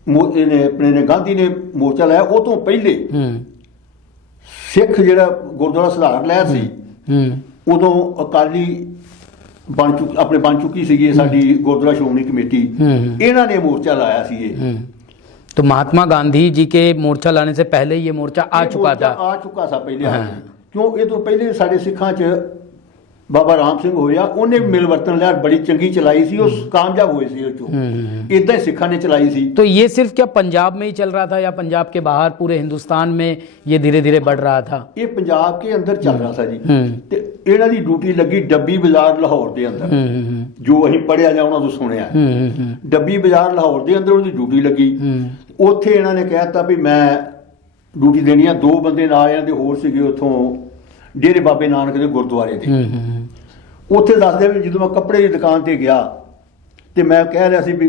ਇਹਨੇ ਆਪਣੇ ਨੇ ਗਾਂਧੀ ਨੇ ਮੋਰਚਾ ਲਾਇਆ। ਉਹ ਤੋਂ ਪਹਿਲੇ ਸਿੱਖ ਜਿਹੜਾ ਗੁਰਦੁਆਰਾ ਸੁਧਾਰ ਲਹਿਰ ਸੀ, ਉਦੋਂ ਅਕਾਲੀ ਬਣ ਚੁੱਕੀ ਸੀਗੀ ਸਾਡੀ ਗੁਰਦੁਆਰਾ ਸ਼੍ਰੋਮਣੀ ਕਮੇਟੀ, ਇਹਨਾਂ ਨੇ ਮੋਰਚਾ ਲਾਇਆ ਸੀ ਇਹ। तो महात्मा गांधी जी के मोर्चा लाने से पहले ये मोर्चा आ चुका था। ਆ ਚੁੱਕਾ ਸੀ ਪਹਿਲੇ। ਕਿਉਂ ਇਹ ਤੋਂ ਪਹਿਲੇ ਸਾਡੇ ਸਿੱਖਾਂ 'ਚ ਬਾਬਾ ਰਾਮ ਸਿੰਘ ਹੋਇਆ, ਉਹਨੇ ਮਿਲਵਰਤਨ ਲਹਿਰ ਬੜੀ ਚੰਗੀ ਚਲਾਈ ਸੀ, ਉਹ ਕਾਮਯਾਬ ਹੋਏ ਸੀ। ਉਹ ਚੋਂ ਇਦਾਂ ਹੀ ਸਿੱਖਾਂ ਨੇ ਚਲਾਈ ਸੀ। तो ये सिर्फ क्या पंजाब में ही चल रहा था या पंजाब के बाहर पूरे हिंदुस्तान में ये धीरे धीरे बढ़ रहा था? ਇਹ ਪੰਜਾਬ ਕੇ ਅੰਦਰ ਚੱਲ ਰਿਹਾ ਸੀ ਜੀ। ਤੇ ਇਹਨਾਂ ਦੀ ਡਿਊਟੀ ਲੱਗੀ ਡੱਬੀ ਬਾਜ਼ਾਰ ਲਾਹੌਰ ਦੇ ਅੰਦਰ, ਜੋ ਅਸੀਂ ਪੜਿਆ ਜਾਂ ਉਹਨਾਂ ਤੋਂ ਸੁਣਿਆ। ਡੱਬੀ ਬਾਜ਼ਾਰ ਲਾਹੌਰ ਦੇ ਅੰਦਰ ਉਹਦੀ ਡਿਊਟੀ ਲੱਗੀ। ਉੱਥੇ ਇਹਨਾਂ ਨੇ ਕਹਿਤਾ ਵੀ ਮੈਂ ਡਿਊਟੀ ਦੇਣੀ ਆ। 2 ਬੰਦੇ ਨਾਲ ਇਹਨਾਂ ਦੇ ਹੋਰ ਸੀਗੇ ਉੱਥੋਂ ਡੇਰੇ ਬਾਬੇ ਨਾਨਕ ਦੇ ਗੁਰਦੁਆਰੇ ਦੇ। ਉੱਥੇ ਦੱਸਦੇ ਵੀ ਜਦੋਂ ਮੈਂ ਕੱਪੜੇ ਦੀ ਦੁਕਾਨ ਤੇ ਗਿਆ ਤੇ ਮੈਂ ਕਹਿ ਰਿਹਾ ਸੀ ਵੀ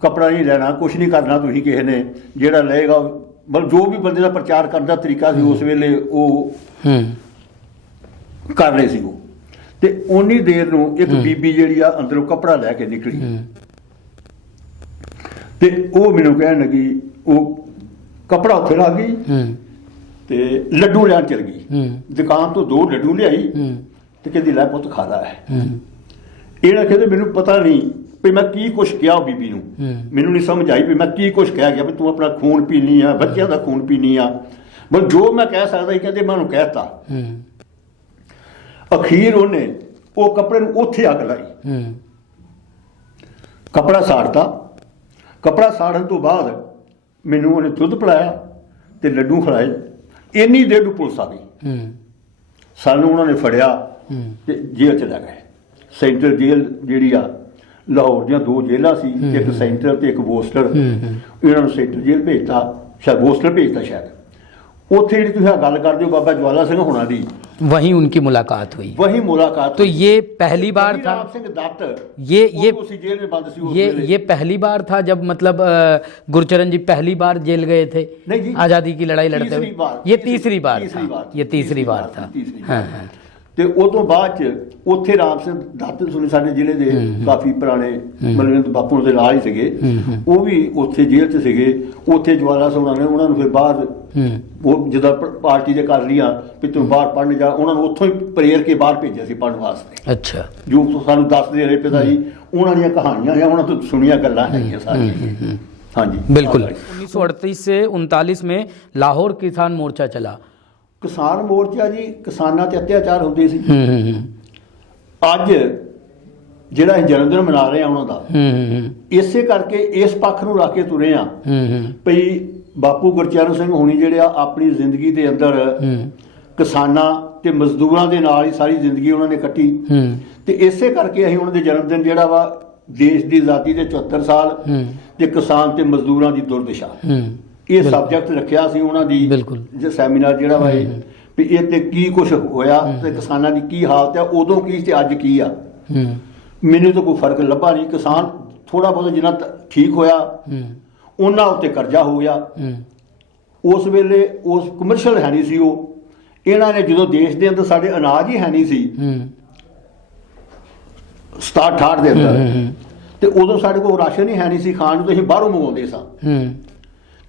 ਕੱਪੜਾ ਨਹੀਂ ਲੈਣਾ, ਕੁਛ ਨਹੀਂ ਕਰਨਾ ਤੁਸੀਂ ਕਿਸੇ ਨੇ, ਜਿਹੜਾ ਲਏਗਾ ਮਤਲਬ ਜੋ ਵੀ ਬੰਦੇ ਦਾ ਪ੍ਰਚਾਰ ਕਰਨ ਦਾ ਤਰੀਕਾ ਸੀ ਉਸ ਵੇਲੇ ਉਹ ਕਰ ਰਹੇ ਸੀ ਉਹ। ਤੇ ਉਨੀ ਦੇਰ ਨੂੰ ਇੱਕ ਬੀਬੀ ਜਿਹੜੀ ਆ ਅੰਦਰੋਂ ਕੱਪੜਾ ਲੈ ਕੇ ਨਿਕਲੀ ਤੇ ਉਹ ਮੈਨੂੰ ਕਹਿਣ ਲੱਗੀ, ਉਹ ਕੱਪੜਾ ਉੱਥੇ ਰੱਖ ਗਈ ਤੇ ਲੱਡੂ ਲੈਣ ਚਲ ਗਈ। ਦੁਕਾਨ ਤੋਂ 2 ਲੱਡੂ ਲਿਆਈ ਤੇ ਕਹਿੰਦੀ ਲੈ ਪੁੱਤ ਖਾ ਲੈ। ਇਹਨਾਂ ਕਹਿੰਦੇ ਮੈਨੂੰ ਪਤਾ ਨਹੀਂ ਵੀ ਮੈਂ ਕੀ ਕੁਛ ਕਿਹਾ ਉਹ ਬੀਬੀ ਨੂੰ, ਮੈਨੂੰ ਨਹੀਂ ਸਮਝ ਆਈ ਵੀ ਮੈਂ ਕੀ ਕੁਛ ਕਹਿ ਗਿਆ ਵੀ ਤੂੰ ਆਪਣਾ ਖੂਨ ਪੀਣੀ ਆ, ਬੱਚਿਆਂ ਦਾ ਖੂਨ ਪੀਣੀ ਆ। ਬਸ ਜੋ ਮੈਂ ਕਹਿ ਸਕਦਾ ਸੀ ਕਹਿੰਦੇ ਮੈਂ ਉਹਨੂੰ ਕਹਿਤਾ। ਅਖੀਰ ਉਹਨੇ ਉਹ ਕੱਪੜੇ ਨੂੰ ਉੱਥੇ ਅੱਗ ਲਾਈ, ਕੱਪੜਾ ਸਾੜਤਾ। ਕੱਪੜਾ ਸਾੜਨ ਤੋਂ ਬਾਅਦ ਮੈਨੂੰ ਉਹਨੇ ਦੁੱਧ ਪਿਲਾਇਆ ਤੇ ਲੱਡੂ ਖਿਲਾਏ। ਇੰਨੀ ਦੇਰ ਨੂੰ ਪੁਲਿਸ ਆ ਗਈ, ਸਾਨੂੰ ਉਹਨਾਂ ਨੇ ਫੜਿਆ ਤੇ ਜੇਲ੍ਹ ਚ ਲੈ ਗਏ। ਸੈਂਟਰਲ ਜੇਲ੍ਹ ਜਿਹੜੀ ਆ ਲਾਹੌਰ ਦੀਆਂ 2 ਜੇਲ੍ਹਾਂ ਸੀ, ਇੱਕ ਸੈਂਟਰਲ ਤੇ ਇੱਕ ਬੋਸਟਰ। ਇਹਨਾਂ ਨੂੰ ਸੈਂਟਰਲ ਜੇਲ੍ਹ ਭੇਜਤਾ, ਸ਼ਾਇਦ ਬੋਸਟਰ ਭੇਜਤਾ ਸ਼ਾਇਦ। ਉੱਥੇ ਜਿਹੜੀ ਤੁਸੀਂ ਗੱਲ ਕਰਦੇ ਹੋ ਬਾਬਾ ਜਵਾਲਾ ਸਿੰਘ ਹੋਣਾ ਦੀ, वहीं उनकी मुलाकात हुई। वही मुलाकात। तो ये पहली बार था, राम सिंह दत्त ये उसी जेल में बंद सी उस ये वेले। ये पहली बार था जब मतलब गुरचरण जी पहली बार जेल गए थे नहीं जी, आज़ादी की लड़ाई लड़ते तीसरी हुए? बार, ये तीसरी बार तीसरी था, बार, ये तीसरी बार था। तीसरी हाँ बार। हाँ। ਤੇ ਉਦੋਂ ਬਾਅਦ ਚ ਉੱਥੇ ਰਾਮ ਸਿੰਘ ਦੱਤ ਸੁਣੀ ਸਾਡੇ ਜ਼ਿਲ੍ਹੇ ਦੇ ਕਾਫੀ ਪੁਰਾਣੇ ਮਨਵਿੰਦਰ ਬਾਪੂ ਦੇ ਨਾਲ ਹੀ ਸੀਗੇ, ਉਹ ਵੀ ਉੱਥੇ ਜੇਲ੍ਹ ਚ ਸੀਗੇ। ਉੱਥੇ ਜਵਾਲਾ ਸਿੰਘ ਨੇ ਉਹਨਾਂ ਨੂੰ ਫਿਰ ਬਾਹਰ ਉਹ ਜਦੋਂ ਪਾਰਟੀ ਦੇ ਕਰ ਲਿਆ ਵੀ ਤੂੰ ਬਾਹਰ ਪੜ੍ਹਨ ਜਾ, ਉਹਨਾਂ ਨੂੰ ਉੱਥੋਂ ਹੀ ਪ੍ਰੇਰ ਕੇ ਬਾਹਰ ਭੇਜਿਆ ਸੀ ਪੜ੍ਹਨ ਵਾਸਤੇ। अच्छा। ਜੋ ਸਾਨੂੰ ਦੱਸਦੇ ਰਹੇ ਪਿਤਾ ਜੀ, ਉਹਨਾਂ ਦੀਆਂ ਕਹਾਣੀਆਂ ਜਾਂ ਉਹਨਾਂ ਤੋਂ ਸੁਣੀਆਂ ਗੱਲਾਂ ਹੈਗੀਆਂ ਸਾਰੀਆਂ। ਹਾਂਜੀ बिल्कुल। 1938 से 39 में लाहौर किसान मोर्चा चला। ਕਿਸਾਨ ਮੋਰਚਾ ਜੀ, ਕਿਸਾਨਾਂ ਤੇ ਅਤਿਆਚਾਰ ਹੁੰਦੇ ਸੀ। ਅੱਜ ਜਿਹੜਾ ਅਸੀਂ ਜਨਮ ਦਿਨ ਮਨਾ ਰਹੇ ਆ ਉਹਨਾਂ ਦਾ, ਇਸੇ ਕਰਕੇ ਇਸ ਪੱਖ ਨੂੰ ਰੱਖ ਕੇ ਤੁਰੇ ਆ ਭਈ ਬਾਪੂ ਗੁਰਚਰਨ ਸਿੰਘ ਹੋਣੀ ਜਿਹੜੇ ਆ ਆਪਣੀ ਜ਼ਿੰਦਗੀ ਦੇ ਅੰਦਰ ਕਿਸਾਨਾਂ ਤੇ ਮਜ਼ਦੂਰਾਂ ਦੇ ਨਾਲ ਹੀ ਸਾਰੀ ਜ਼ਿੰਦਗੀ ਉਹਨਾਂ ਨੇ ਕੱਟੀ। ਤੇ ਇਸੇ ਕਰਕੇ ਅਸੀਂ ਉਹਨਾਂ ਦੇ ਜਨਮ ਦਿਨ ਜਿਹੜਾ ਵਾ ਦੇਸ਼ ਦੀ ਆਜ਼ਾਦੀ ਦੇ 74 ਸਾਲ ਤੇ ਕਿਸਾਨ ਤੇ ਮਜ਼ਦੂਰਾਂ ਦੀ ਦੁਰਦਸ਼ਾ, ਇਹ ਸਬਜੈਕਟ ਰੱਖਿਆ ਸੀ ਉਹਨਾਂ ਦੀ ਜੇ ਸੈਮੀਨਾਰ ਜਿਹੜਾ ਵਾ ਇਹ ਵੀ ਇਹ ਤੇ ਕੀ ਕੁਝ ਹੋਇਆ ਤੇ ਕਿਸਾਨਾਂ ਦੀ ਕੀ ਹਾਲਤ ਆ, ਉਦੋਂ ਕੀ ਤੇ ਅੱਜ ਕੀ ਆ। ਮੈਨੂੰ ਤਾਂ ਕੋਈ ਫਰਕ ਲੱਭਾ ਨਹੀਂ। ਕਿਸਾਨ ਥੋੜਾ ਬਹੁਤ ਜਿੰਨਾ ਠੀਕ ਹੋਇਆ, ਉਹਨਾਂ ਉੱਤੇ ਕਰਜ਼ਾ ਹੋ ਗਿਆ। ਉਸ ਵੇਲੇ ਉਸ ਕਮਰਸ਼ੀਅਲ ਹੈ ਨਹੀਂ ਸੀ ਉਹ। ਇਹਨਾਂ ਨੇ ਜਦੋਂ ਦੇਸ਼ ਦੇ ਅੰਦਰ ਸਾਡੇ ਅਨਾਜ ਹੀ ਹੈ ਨਹੀਂ ਸੀ 67-68 ਦੇ ਅੰਦਰ, ਤੇ ਉਦੋਂ ਸਾਡੇ ਕੋਲ ਰਾਸ਼ਨ ਹੀ ਹੈ ਨਹੀਂ ਸੀ ਖਾਣ ਨੂੰ, ਤੇ ਅਸੀਂ ਬਾਹਰੋਂ ਮੰਗਵਾਉਂਦੇ ਸਾਂ।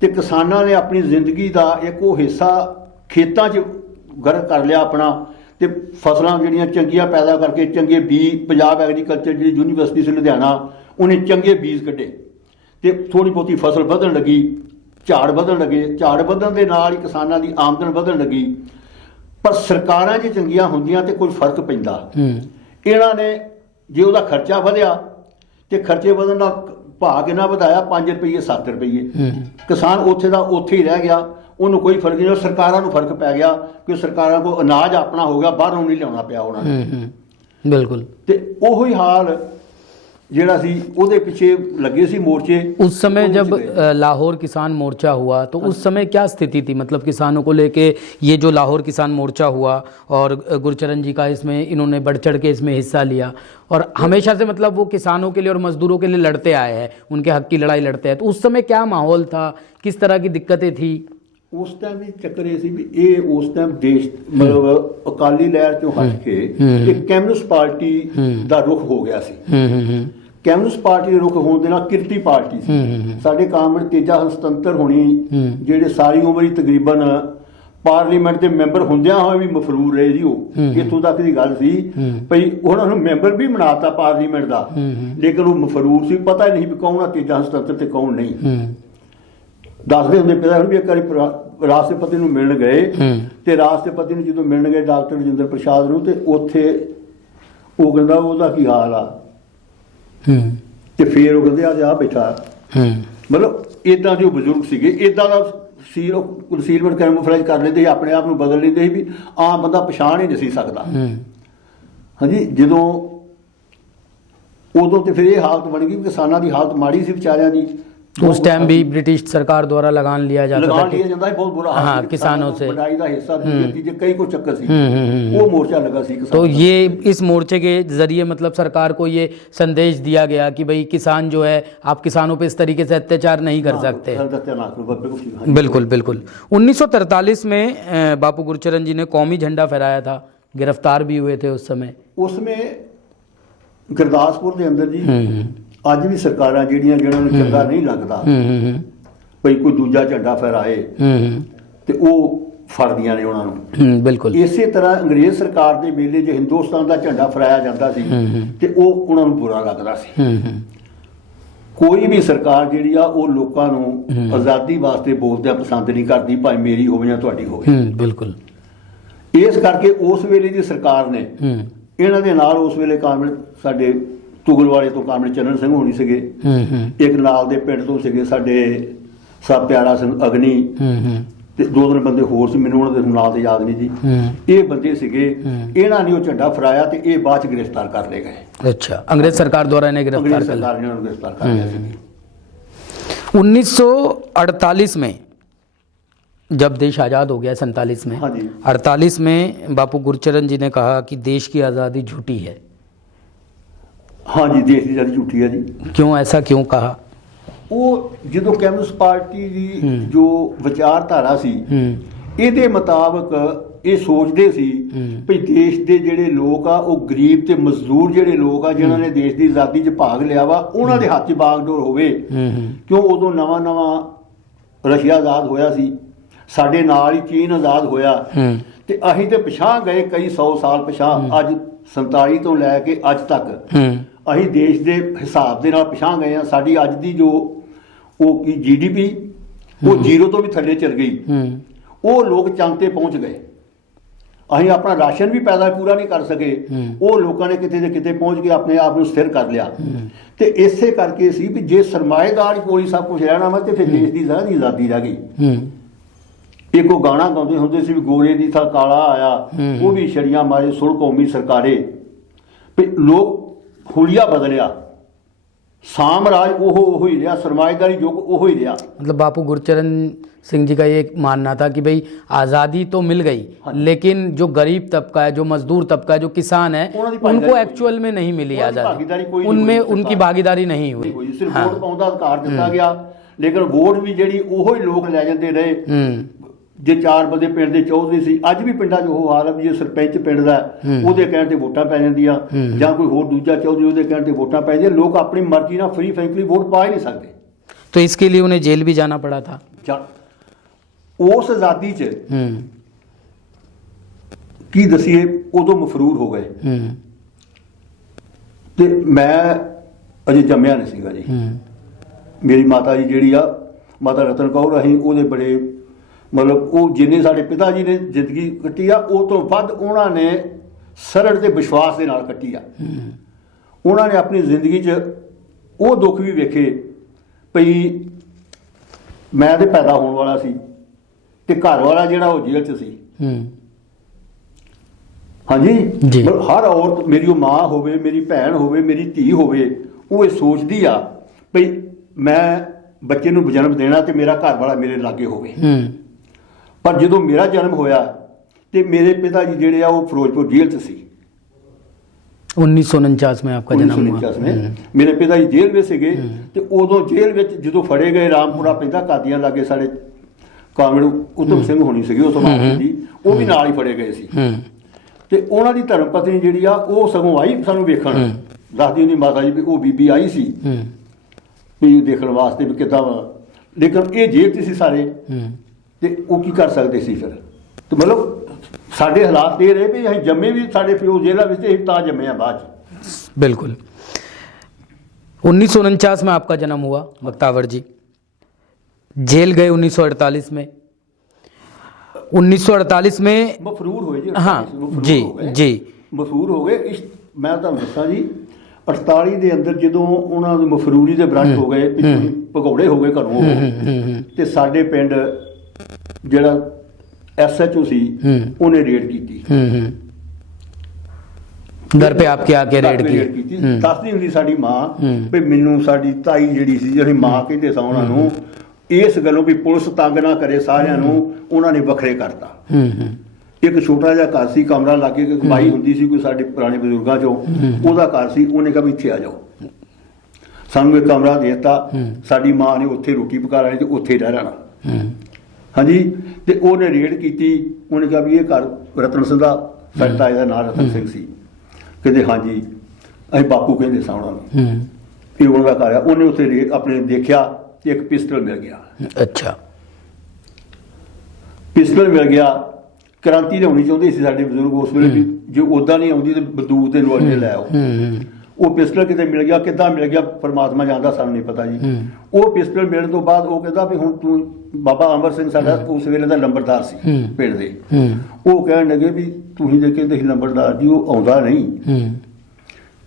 ਤੇ ਕਿਸਾਨਾਂ ਨੇ ਆਪਣੀ ਜ਼ਿੰਦਗੀ ਦਾ ਇੱਕ ਉਹ ਹਿੱਸਾ ਖੇਤਾਂ 'ਚ ਗਰ ਕਰ ਲਿਆ ਆਪਣਾ, ਤੇ ਫਸਲਾਂ ਜਿਹੜੀਆਂ ਚੰਗੀਆਂ ਪੈਦਾ ਕਰਕੇ ਚੰਗੇ ਬੀਜ, ਪੰਜਾਬ ਐਗਰੀਕਲਚਰ ਜਿਹੜੀ ਯੂਨੀਵਰਸਿਟੀ ਸੀ ਲੁਧਿਆਣਾ, ਉਹਨੇ ਚੰਗੇ ਬੀਜ ਕੱਢੇ ਤੇ ਥੋੜੀ ਬਹੁਤੀ ਫਸਲ ਵਧਣ ਲੱਗੀ, ਝਾੜ ਵਧਣ ਲੱਗੇ। ਝਾੜ ਵਧਣ ਦੇ ਨਾਲ ਹੀ ਕਿਸਾਨਾਂ ਦੀ ਆਮਦਨ ਵਧਣ ਲੱਗੀ। ਪਰ ਸਰਕਾਰਾਂ ਜੇ ਚੰਗੀਆਂ ਹੁੰਦੀਆਂ ਤੇ ਕੋਈ ਫਰਕ ਪੈਂਦਾ। ਇਹਨਾਂ ਨੇ ਜੇ ਉਹਦਾ ਖਰਚਾ ਵਧਿਆ ਤੇ ਖਰਚੇ ਵਧਣ ਦਾ ਭਾਅ ਕਿੰਨਾ ਵਧਾਇਆ, 5 ਰੁਪਏ 7 ਰੁਪਏ। ਕਿਸਾਨ ਉੱਥੇ ਦਾ ਉੱਥੇ ਹੀ ਰਹਿ ਗਿਆ, ਉਹਨੂੰ ਕੋਈ ਫਰਕ ਨਹੀਂ। ਸਰਕਾਰਾਂ ਨੂੰ ਫਰਕ ਪੈ ਗਿਆ ਕਿ ਸਰਕਾਰਾਂ ਕੋਲ ਅਨਾਜ ਆਪਣਾ ਹੋ ਗਿਆ, ਬਾਹਰੋਂ ਨਹੀਂ ਲਿਆਉਣਾ ਪਿਆ ਉਹਨਾਂ ਨੂੰ। ਬਿਲਕੁਲ। ਤੇ ਉਹੀ ਹਾਲ ਜਿਹੜਾ ਸੀ ਉਹਦੇ ਪਿੱਛੇ ਲੱਗੇ ਸੀ मोर्चे। उस समय जब लाहौर किसान मोर्चा हुआ तो उस समय क्या स्थिति थी, मतलब किसानों को लेके ये जो लाहौर किसान मोर्चा हुआ और गुरचरण जी का इसमें इन्होंने बढ़ चढ़ के इसमें हिस्सा लिया और हमेशा से मतलब वो किसानों के लिए और मजदूरों के लिए लड़ते आए हैं, उनके हक की लड़ाई लड़ते हैं, तो उस समय क्या माहौल था, किस तरह की दिक्कतें थी? ਉਸ ਟਾਈਮ ਵੀ ਚੱਕਰ ਇਹ ਸੀ ਵੀ ਇਹ ਉਸ ਟਾਈਮ ਦੇਸ਼ ਮਤਲਬ ਅਕਾਲੀ ਲਹਿਰ ਚੋਂ ਹਟ ਕੇ ਇੱਕ ਕਮਿਊਨਿਸਟ ਪਾਰਟੀ ਦਾ ਰੁਖ ਹੋ ਗਿਆ ਸੀ। ਕਮਿਊਨਿਸਟ ਪਾਰਟੀ ਦੇ ਰੁਖ ਹੋਣ ਦੇ ਨਾਲ ਕਿਰਤੀ ਪਾਰਟੀ ਸੀ। ਸਾਡੇ ਕਾਮਰੇਡ ਤੇਜਾ ਹਸਤੰਤਰ ਹੋਣੀ ਜਿਹੜੇ ਸਾਰੀ ਉਮਰ ਹੀ ਤਕਰੀਬਨ ਪਾਰਲੀਮੈਂਟ ਦੇ ਮੈਂਬਰ ਹੁੰਦਿਆਂ ਹੋਏ ਵੀ ਮਫਰੂਰ ਰਹੇ ਜੀ। ਉਹ ਇੱਥੋਂ ਤੱਕ ਦੀ ਗੱਲ ਸੀ ਭਈ ਉਹਨਾਂ ਨੂੰ ਮੈਂਬਰ ਵੀ ਬਣਾਤਾ ਪਾਰਲੀਮੈਂਟ ਦਾ, ਲੇਕਿਨ ਉਹ ਮਫਰੂਰ ਸੀ, ਪਤਾ ਨਹੀਂ ਵੀ ਕੌਣ ਆ ਤੇਜਾ ਹਸਤੰਤਰ ਤੇ ਕੌਣ ਨਹੀਂ। ਦੱਸਦੇ ਹੁੰਦੇ ਪਿਤਾ ਹੁਣ ਵੀ ਇੱਕ ਵਾਰੀ ਰਾਸ਼ਟਰਪਤੀ ਨੂੰ ਮਿਲਣ ਗਏ ਤੇ ਰਾਸ਼ਟਰਪਤੀ ਨੂੰ ਜਦੋਂ ਮਿਲਣ ਗਏ ਡਾਕਟਰ ਰਜਿੰਦਰ ਪ੍ਰਸਾਦ ਨੂੰ, ਤੇ ਉੱਥੇ ਉਹ ਕਹਿੰਦਾ ਉਹਦਾ ਕੀ ਹਾਲ ਆ, ਤੇ ਫਿਰ ਉਹ ਕਹਿੰਦੇ ਆ ਬੈਠਾ। ਮਤਲਬ ਇਦਾਂ ਦੇ ਬਜ਼ੁਰਗ ਸੀਗੇ, ਇਦਾਂ ਦਾ ਸੀ ਉਹ ਕਨਸੀਲਮੈਂਟ ਕੈਮੋਫਲੇਜ ਕਰ ਲੈਂਦੇ ਸੀ, ਆਪਣੇ ਆਪ ਨੂੰ ਬਦਲ ਲੈਂਦੇ ਸੀ ਵੀ ਆਮ ਬੰਦਾ ਪਛਾਣ ਹੀ ਨਹੀਂ ਸੀ ਸਕਦਾ। ਹਾਂਜੀ, ਜਦੋਂ ਉਦੋਂ ਤੇ ਫਿਰ ਇਹ ਹਾਲਤ ਬਣ ਗਈ, ਕਿਸਾਨਾਂ ਦੀ ਹਾਲਤ ਮਾੜੀ ਸੀ ਵਿਚਾਰਿਆਂ ਦੀ। उस टाइम भी ब्रिटिश सरकार द्वारा लगान लिया जाता था कि बहुत बुरा हाल, हाँ, किसानों से बढ़ाई का हिस्सा कई को चक्कर सी वो मोर्चा लगा सी। तो ये इस मोर्चे के जरिए मतलब सरकार को ये संदेश दिया गया कि भाई किसान जो है, आप किसानों पे इस तरीके से अत्याचार नहीं कर सकते। बिल्कुल बिल्कुल। 1943 में बापू गुरचरण जी ने कौमी झंडा फहराया था, गिरफ्तार भी हुए थे उस समय। उसमें गुरदासपुर के अंदर जी ਅੱਜ ਵੀ ਸਰਕਾਰਾਂ ਜਿਹੜੀਆਂ ਜਿਹਨਾਂ ਨੂੰ ਚੰਗਾ ਨਹੀਂ ਲੱਗਦਾ ਭਈ ਕੋਈ ਦੂਜਾ ਝੰਡਾ ਫਹਿਰਾਏ ਤੇ ਉਹ ਫੜਦੀਆਂ ਨੇ ਉਹਨਾਂ ਨੂੰ। ਬਿਲਕੁਲ ਇਸੇ ਤਰ੍ਹਾਂ ਅੰਗਰੇਜ਼ ਸਰਕਾਰ ਦੇ ਵੇਲੇ ਜੇ ਹਿੰਦੁਸਤਾਨ ਦਾ ਝੰਡਾ ਫਹਿਰਾਇਆ ਜਾਂਦਾ ਸੀ ਤੇ ਉਹ ਉਹਨਾਂ ਨੂੰ ਬੁਰਾ ਲੱਗਦਾ ਸੀ। ਕੋਈ ਵੀ ਸਰਕਾਰ ਜਿਹੜੀ ਆ ਉਹ ਲੋਕਾਂ ਨੂੰ ਆਜ਼ਾਦੀ ਵਾਸਤੇ ਬੋਲਦਿਆਂ ਪਸੰਦ ਨਹੀਂ ਕਰਦੀ, ਭਾਵੇਂ ਮੇਰੀ ਹੋਵੇ ਜਾਂ ਤੁਹਾਡੀ ਹੋਵੇ। ਬਿਲਕੁਲ। ਇਸ ਕਰਕੇ ਉਸ ਵੇਲੇ ਦੀ ਸਰਕਾਰ ਨੇ ਇਹਨਾਂ ਦੇ ਨਾਲ ਉਸ ਵੇਲੇ ਕਾਮਰੇਡ ਸਾਡੇ ਤੁਗਲਵਾੜੇ ਤੋਂ ਕਾਮਰੇਡ ਚੰਨਣ ਸਿੰਘ ਹੋਣੀ ਸੀਗੇ, ਇੱਕ ਨਾਲ ਦੇ ਪਿੰਡ ਤੋਂ ਸੀਗੇ ਸਾਡੇ ਸਾਹਿਬ ਪਿਆਰਾ ਸਿੰਘ ਅਗਨੀ, ਤੇ ਦੋ ਤਿੰਨ ਬੰਦੇ ਹੋਰ ਸੀ, ਮੈਨੂੰ ਉਹਨਾਂ ਦੇ ਨਾਂ ਤੇ ਯਾਦ ਨਹੀਂ ਜੀ। ਇਹ ਬੰਦੇ ਸੀਗੇ, ਇਹਨਾਂ ਨੇ ਉਹ ਝੰਡਾ ਫਰਾਇਆ ਤੇ ਇਹ ਬਾਅਦ ਚ ਗ੍ਰਿਫਤਾਰ ਕਰ ਲਏ ਗਏ। अच्छा, अंग्रेज सरकार द्वारा इन्हें गिरफ्तार कर लिया। सरकार ने उन्हें गिरफ्तार कर लिया ਸੀ। 1948 में जब देश आज़ाद हो गया 47 में, हाँ जी। 48 में बापू गुरचरण जी ने कहा कि देश की आज़ादी झूठी है। हाँ जी, देश की आज़ादी झूठी है जी। क्यों, ऐसा क्यों कहा? ਉਹ ਜਦੋਂ ਕਮਿਊਨਿਸਟ ਪਾਰਟੀ ਦੀ ਜੋ ਵਿਚਾਰਧਾਰਾ ਸੀ ਇਹਦੇ ਮੁਤਾਬਕ ਇਹ ਸੋਚਦੇ ਸੀ ਵੀ ਦੇਸ਼ ਦੇ ਜਿਹੜੇ ਲੋਕ ਆ ਉਹ ਗਰੀਬ ਤੇ ਮਜ਼ਦੂਰ ਜਿਹੜੇ ਲੋਕ ਆ ਜਿਨ੍ਹਾਂ ਨੇ ਦੇਸ਼ ਦੀ ਆਜ਼ਾਦੀ 'ਚ ਭਾਗ ਲਿਆ ਵਾ ਉਹਨਾਂ ਦੇ ਹੱਥ 'ਚ ਬਾਗਡੋਰ ਹੋਵੇ। ਕਿਉਂ ਉਦੋਂ ਨਵਾਂ ਰਸ਼ੀਆ ਆਜ਼ਾਦ ਹੋਇਆ ਸੀ, ਸਾਡੇ ਨਾਲ ਹੀ ਚੀਨ ਆਜ਼ਾਦ ਹੋਇਆ, ਤੇ ਅਸੀਂ ਤੇ ਪਿਛਾਂਹ ਗਏ ਕਈ 100 ਸਾਲ ਪਿਛਾਂਹ। ਅੱਜ 47 ਤੋਂ ਲੈ ਕੇ ਅੱਜ ਤੱਕ ਅਸੀਂ ਦੇਸ਼ ਦੇ ਹਿਸਾਬ ਦੇ ਨਾਲ ਪਿਛਾਂਹ ਗਏ ਆ। ਸਾਡੀ ਅੱਜ ਦੀ ਜੋ ਉਹ ਕੀ GDP ਉਹ ਜ਼ੀਰੋ ਤੋਂ ਵੀ ਥੱਲੇ ਚਲ ਗਈ। ਉਹ ਲੋਕ ਚੰਦ ਤੇ ਪਹੁੰਚ ਗਏ। ਅਸੀਂ ਆਪਣਾ ਰਾਸ਼ਨ ਵੀ ਪੈਦਾ ਪੂਰਾ ਨਹੀਂ ਕਰ ਸਕੇ, ਉਹ ਲੋਕਾਂ ਨੇ ਕਿਤੇ ਦੇ ਕਿਤੇ ਪਹੁੰਚ ਕੇ ਆਪਣੇ ਆਪ ਨੂੰ ਸਥਿਰ ਕਰ ਲਿਆ। ਤੇ ਇਸੇ ਕਰਕੇ ਸੀ ਵੀ ਜੇ ਸਰਮਾਏਦਾਰ ਕੋਲ ਹੀ ਸਭ ਕੁਝ ਰਹਿਣਾ ਵਾ ਤੇ ਫਿਰ ਦੇਸ਼ ਦੀ ਆਜ਼ਾਦੀ ਰਹਿ ਗਈ। ਇੱਕ ਉਹ ਗਾਣਾ ਗਾਉਂਦੇ ਹੁੰਦੇ ਸੀ ਵੀ ਗੋਰੇ ਦੀ ਥਾਂ ਕਾਲਾ ਆਇਆ, ਉਹ ਵੀ ਛੜੀਆਂ ਮਾਰੇ ਸੁਣ ਕੌਮੀ ਸਰਕਾਰੇ। ਵੀ ਲੋਕ ਹੁਲੀਆ ਬਦਲਿਆ, साम्राज वो ही रहा, सरमाएदारी युग वो ही रहा। मतलब बापू गुरचरण सिंह जी का ये मानना था कि भाई आज़ादी तो मिल गई, लेकिन जो गरीब तबका है, जो मजदूर तबका है, जो किसान है, उनको एक्चुअल में नहीं मिली आज़ादी, उनमें उनकी भागीदारी नहीं हुई। सिर्फ वोट पाउण दा अधिकार दिता गया, लेकिन वोट भी जिहड़ी ओहो ही लोग लै जांदे रहे। जे चार बंदे पिंड दे चौधरी सी, अज भी पिंडां 'च ओह हाल है भी जे सरपंच पिंड दा ओहदे कहण ते वोटां पै जांदियां, जां कोई होर दूजा चौधरी ओहदे कहण ते वोटां पै जांदियां। लोग अपनी मर्जी नाल फ्री फ्रैंकली वोट पा ही नहीं सकते। तो इसके लिए उन्हें जेल भी जाना पड़ा था। उस आज़ादी च की दसीए उदों मफरूर हो गए। ते मैं अजे जम्मिया नहीं सीगा जी। मेरी माता जी जिहड़ी आ माता रतन कौर, असीं ओहदे बड़े मतलब वो जिन्नी साढ़े पिता जी ने जिंदगी कट्टी आ उस तो वध उन्होंने सरल ते विश्वास के नाल कट्टी आ। उन्होंने अपनी जिंदगी च वो दुख भी वेखे भई मैं तो पैदा होने वाला सी ते घर वाला जिहड़ा वो जेल च सी। हाँ जी, हर औरत मेरी माँ होवे, मेरी भैन होवे, मेरी धी होवे, ਉਹ ਇਹ ਸੋਚਦੀ ਆ ਵੀ ਮੈਂ ਬੱਚੇ ਨੂੰ ਜਨਮ ਦੇਣਾ ਤੇ ਮੇਰਾ ਘਰ ਵਾਲਾ ਮੇਰੇ ਲਾਗੇ ਹੋਵੇ। ਪਰ ਜਦੋਂ ਮੇਰਾ ਜਨਮ ਹੋਇਆ ਤੇ ਮੇਰੇ ਪਿਤਾ ਜੀ ਜਿਹੜੇ ਆ ਉਹ ਫਿਰੋਜ਼ਪੁਰ ਜੇਲ੍ਹ 'ਚ ਸੀ। 1949 में आपका जन्म 1949 हुआ। में ਮੇਰੇ ਪਿਤਾ ਜੀ ਜੇਲ੍ਹ ਵਿੱਚ ਸੀਗੇ ਤੇ ਉਦੋਂ ਜੇਲ੍ਹ ਵਿੱਚ ਜਦੋਂ ਫੜੇ ਗਏ, ਰਾਮਪੁਰਾ ਪੈਂਦਾ ਕਾਦੀਆਂ ਲਾਗੇ ਸਾਡੇ ਕਾਮੜ ਉਤਮ ਸਿੰਘ ਹੋਣੀ ਸੀਗੀ ਉਸ ਬਾਅਦ ਜੀ, ਉਹ ਵੀ ਨਾਲ ਹੀ ਫੜੇ ਗਏ ਸੀ। ਤੇ ਉਹਨਾਂ ਦੀ ਧਰਮ ਪਤਨੀ ਜਿਹੜੀ ਆ ਉਹ ਸਗੋਂ ਆਈ ਸਾਨੂੰ ਵੇਖਣ, ਦੱਸਦੀ ਹੁੰਦੀ ਮਾਤਾ ਜੀ ਵੀ ਉਹ ਬੀਬੀ ਆਈ ਸੀ ਵੀ ਦੇਖਣ ਵਾਸਤੇ ਵੀ ਕਿੱਦਾਂ ਵਾ, ਲੇਕਿਨ ਇਹ ਜੇਲ੍ਹ 'ਚ ਸੀ ਸਾਰੇ ਤੇ ਉਹ ਕੀ ਕਰ ਸਕਦੇ ਸੀ ਫਿਰ। ਤੇ ਮਤਲਬ ਸਾਡੇ ਹਾਲਾਤ ਇਹ ਰਹੇ ਵੀ ਅਸੀਂ ਜੰਮੇ ਵੀ ਸਾਡੇ ਪਿਓ ਜੇਲ੍ਹਾਂ ਵਿੱਚ ਤੇ ਅਸੀਂ ਤਾਂ ਜੰਮੇ ਆ ਬਾਅਦ 'ਚ। बिल्कुल। 1949 में आपका जन्म हुआ बख्तावर जी, जेल गए 1948 में। 1948 में ਮਫਰੂਰ ਹੋਏ ਜੀ। हाँ जी जी ਮਫਰੂਰ ਹੋ ਗਏ। ਮੈਂ ਤੁਹਾਨੂੰ ਦੱਸਾਂ ਜੀ 48 ਦੇ ਅੰਦਰ ਜਦੋਂ ਉਹਨਾਂ ਦੇ ਮਫਰੂਰੀ ਦੇ ਬ੍ਰਾਂਚ ਹੋ ਗਏ, ਭਗੌੜੇ ਹੋ ਗਏ ਘਰੋਂ ਤੇ ਸਾਡੇ ਪਿੰਡ ਜਿਹੜਾ SHO ਸੀ ਉਹਨੇ ਰੇਡ ਕੀਤੀ। घर पे आपके आके रेड ਕੀਤੀ। ਦੱਸਦੀ ਹੁੰਦੀ ਸਾਡੀ ਮਾਂ ਵੀ ਮੈਨੂੰ ਸਾਡੀ ਤਾਈ ਜਿਹੜੀ ਸੀ, ਜਿਹੜੀ ਮਾਂ ਕਹਿੰਦੇ ਸਾਂ ਉਹਨਾਂ ਨੂੰ, ਇਸ ਗੱਲੋਂ ਵੀ ਪੁਲਿਸ ਤੰਗ ਨਾ ਕਰੇ ਸਾਰਿਆਂ ਨੂੰ, ਉਹਨਾਂ ਨੇ ਵੱਖਰੇ ਕਰਤਾ। ਇੱਕ ਛੋਟਾ ਜਿਹਾ ਘਰ ਸੀ, ਕਮਰਾ ਲਾਗੇ ਇੱਕ ਕਮਾਈ ਹੁੰਦੀ ਸੀ ਕੋਈ ਸਾਡੇ ਪੁਰਾਣੇ ਬਜ਼ੁਰਗਾਂ ਚੋਂ, ਉਹਦਾ ਘਰ ਸੀ। ਉਹਨੇ ਕਿਹਾ ਵੀ ਇੱਥੇ ਆ ਜਾਓ, ਸਾਨੂੰ ਇੱਕ ਕਮਰਾ ਦੇ ਦਿੱਤਾ। ਸਾਡੀ ਮਾਂ ਨੇ ਉੱਥੇ ਰੋਟੀ ਪਕਾ ਲੈਣੀ ਤੇ ਉੱਥੇ ਹੀ ਰਹਿ ਰਹਿਣਾ। ਹਾਂਜੀ। ਤੇ ਉਹਨੇ ਰੇਡ ਕੀਤੀ। ਉਹਨੇ ਕਿਹਾ ਵੀ ਇਹ ਘਰ ਰਤਨ ਸਿੰਘ ਦਾ, ਸਾਡੇ ਤਾਏ ਦਾ ਨਾਂ ਰਤਨ ਸਿੰਘ ਸੀ। ਕਹਿੰਦੇ ਹਾਂਜੀ, ਅਸੀਂ ਬਾਪੂ ਕਹਿੰਦੇ ਸਾਂ ਉਹਨਾਂ ਨੂੰ, ਇਹ ਉਹਨਾਂ ਦਾ ਘਰ ਆ। ਉਹਨੇ ਉੱਥੇ ਆਪਣੇ ਦੇਖਿਆ ਤੇ ਇੱਕ ਪਿਸਟਲ ਮਿਲ ਗਿਆ। अच्छा। ਪਿਸਟਲ ਮਿਲ ਗਿਆ। ਕ੍ਰਾਂਤੀ ਲਿਆਉਣੀ ਚਾਹੁੰਦੇ ਸੀ ਸਾਡੇ ਬਜ਼ੁਰਗ ਉਸ ਵੇਲੇ ਵੀ ਜੇ ਉਦਾਂ ਨਹੀਂ ਆਉਂਦੀ ਤੇ ਬੰਦੂਕ ਤੇ ਲੋਹੇ ਲੈ ਆਓ। ਉਹ ਪਿਸਟਲ ਕਿਤੇ ਮਿਲ ਗਿਆ, ਕਿੱਦਾਂ ਮਿਲ ਗਿਆ ਪਰਮਾਤਮਾ ਜਾਣਦਾ, ਸਾਨੂੰ ਨਹੀਂ ਪਤਾ ਜੀ। ਉਹ ਪਿਸਟਲ ਮਿਲਣ ਤੋਂ ਬਾਅਦ ਉਹ ਕਹਿੰਦਾ ਵੀ ਹੁਣ ਤੂੰ, ਬਾਬਾ ਅਮਰ ਸਿੰਘ ਸਾਡਾ ਉਸ ਵੇਲੇ ਦਾ ਨੰਬਰਦਾਰ ਸੀ ਪਿੰਡ ਦੇ, ਉਹ ਕਹਿਣ ਲੱਗੇ ਵੀ ਤੁਸੀਂ ਦੇ ਕਹਿੰਦੇ ਸੀ ਨੰਬਰਦਾਰ ਜੀ ਉਹ ਆਉਂਦਾ ਨਹੀਂ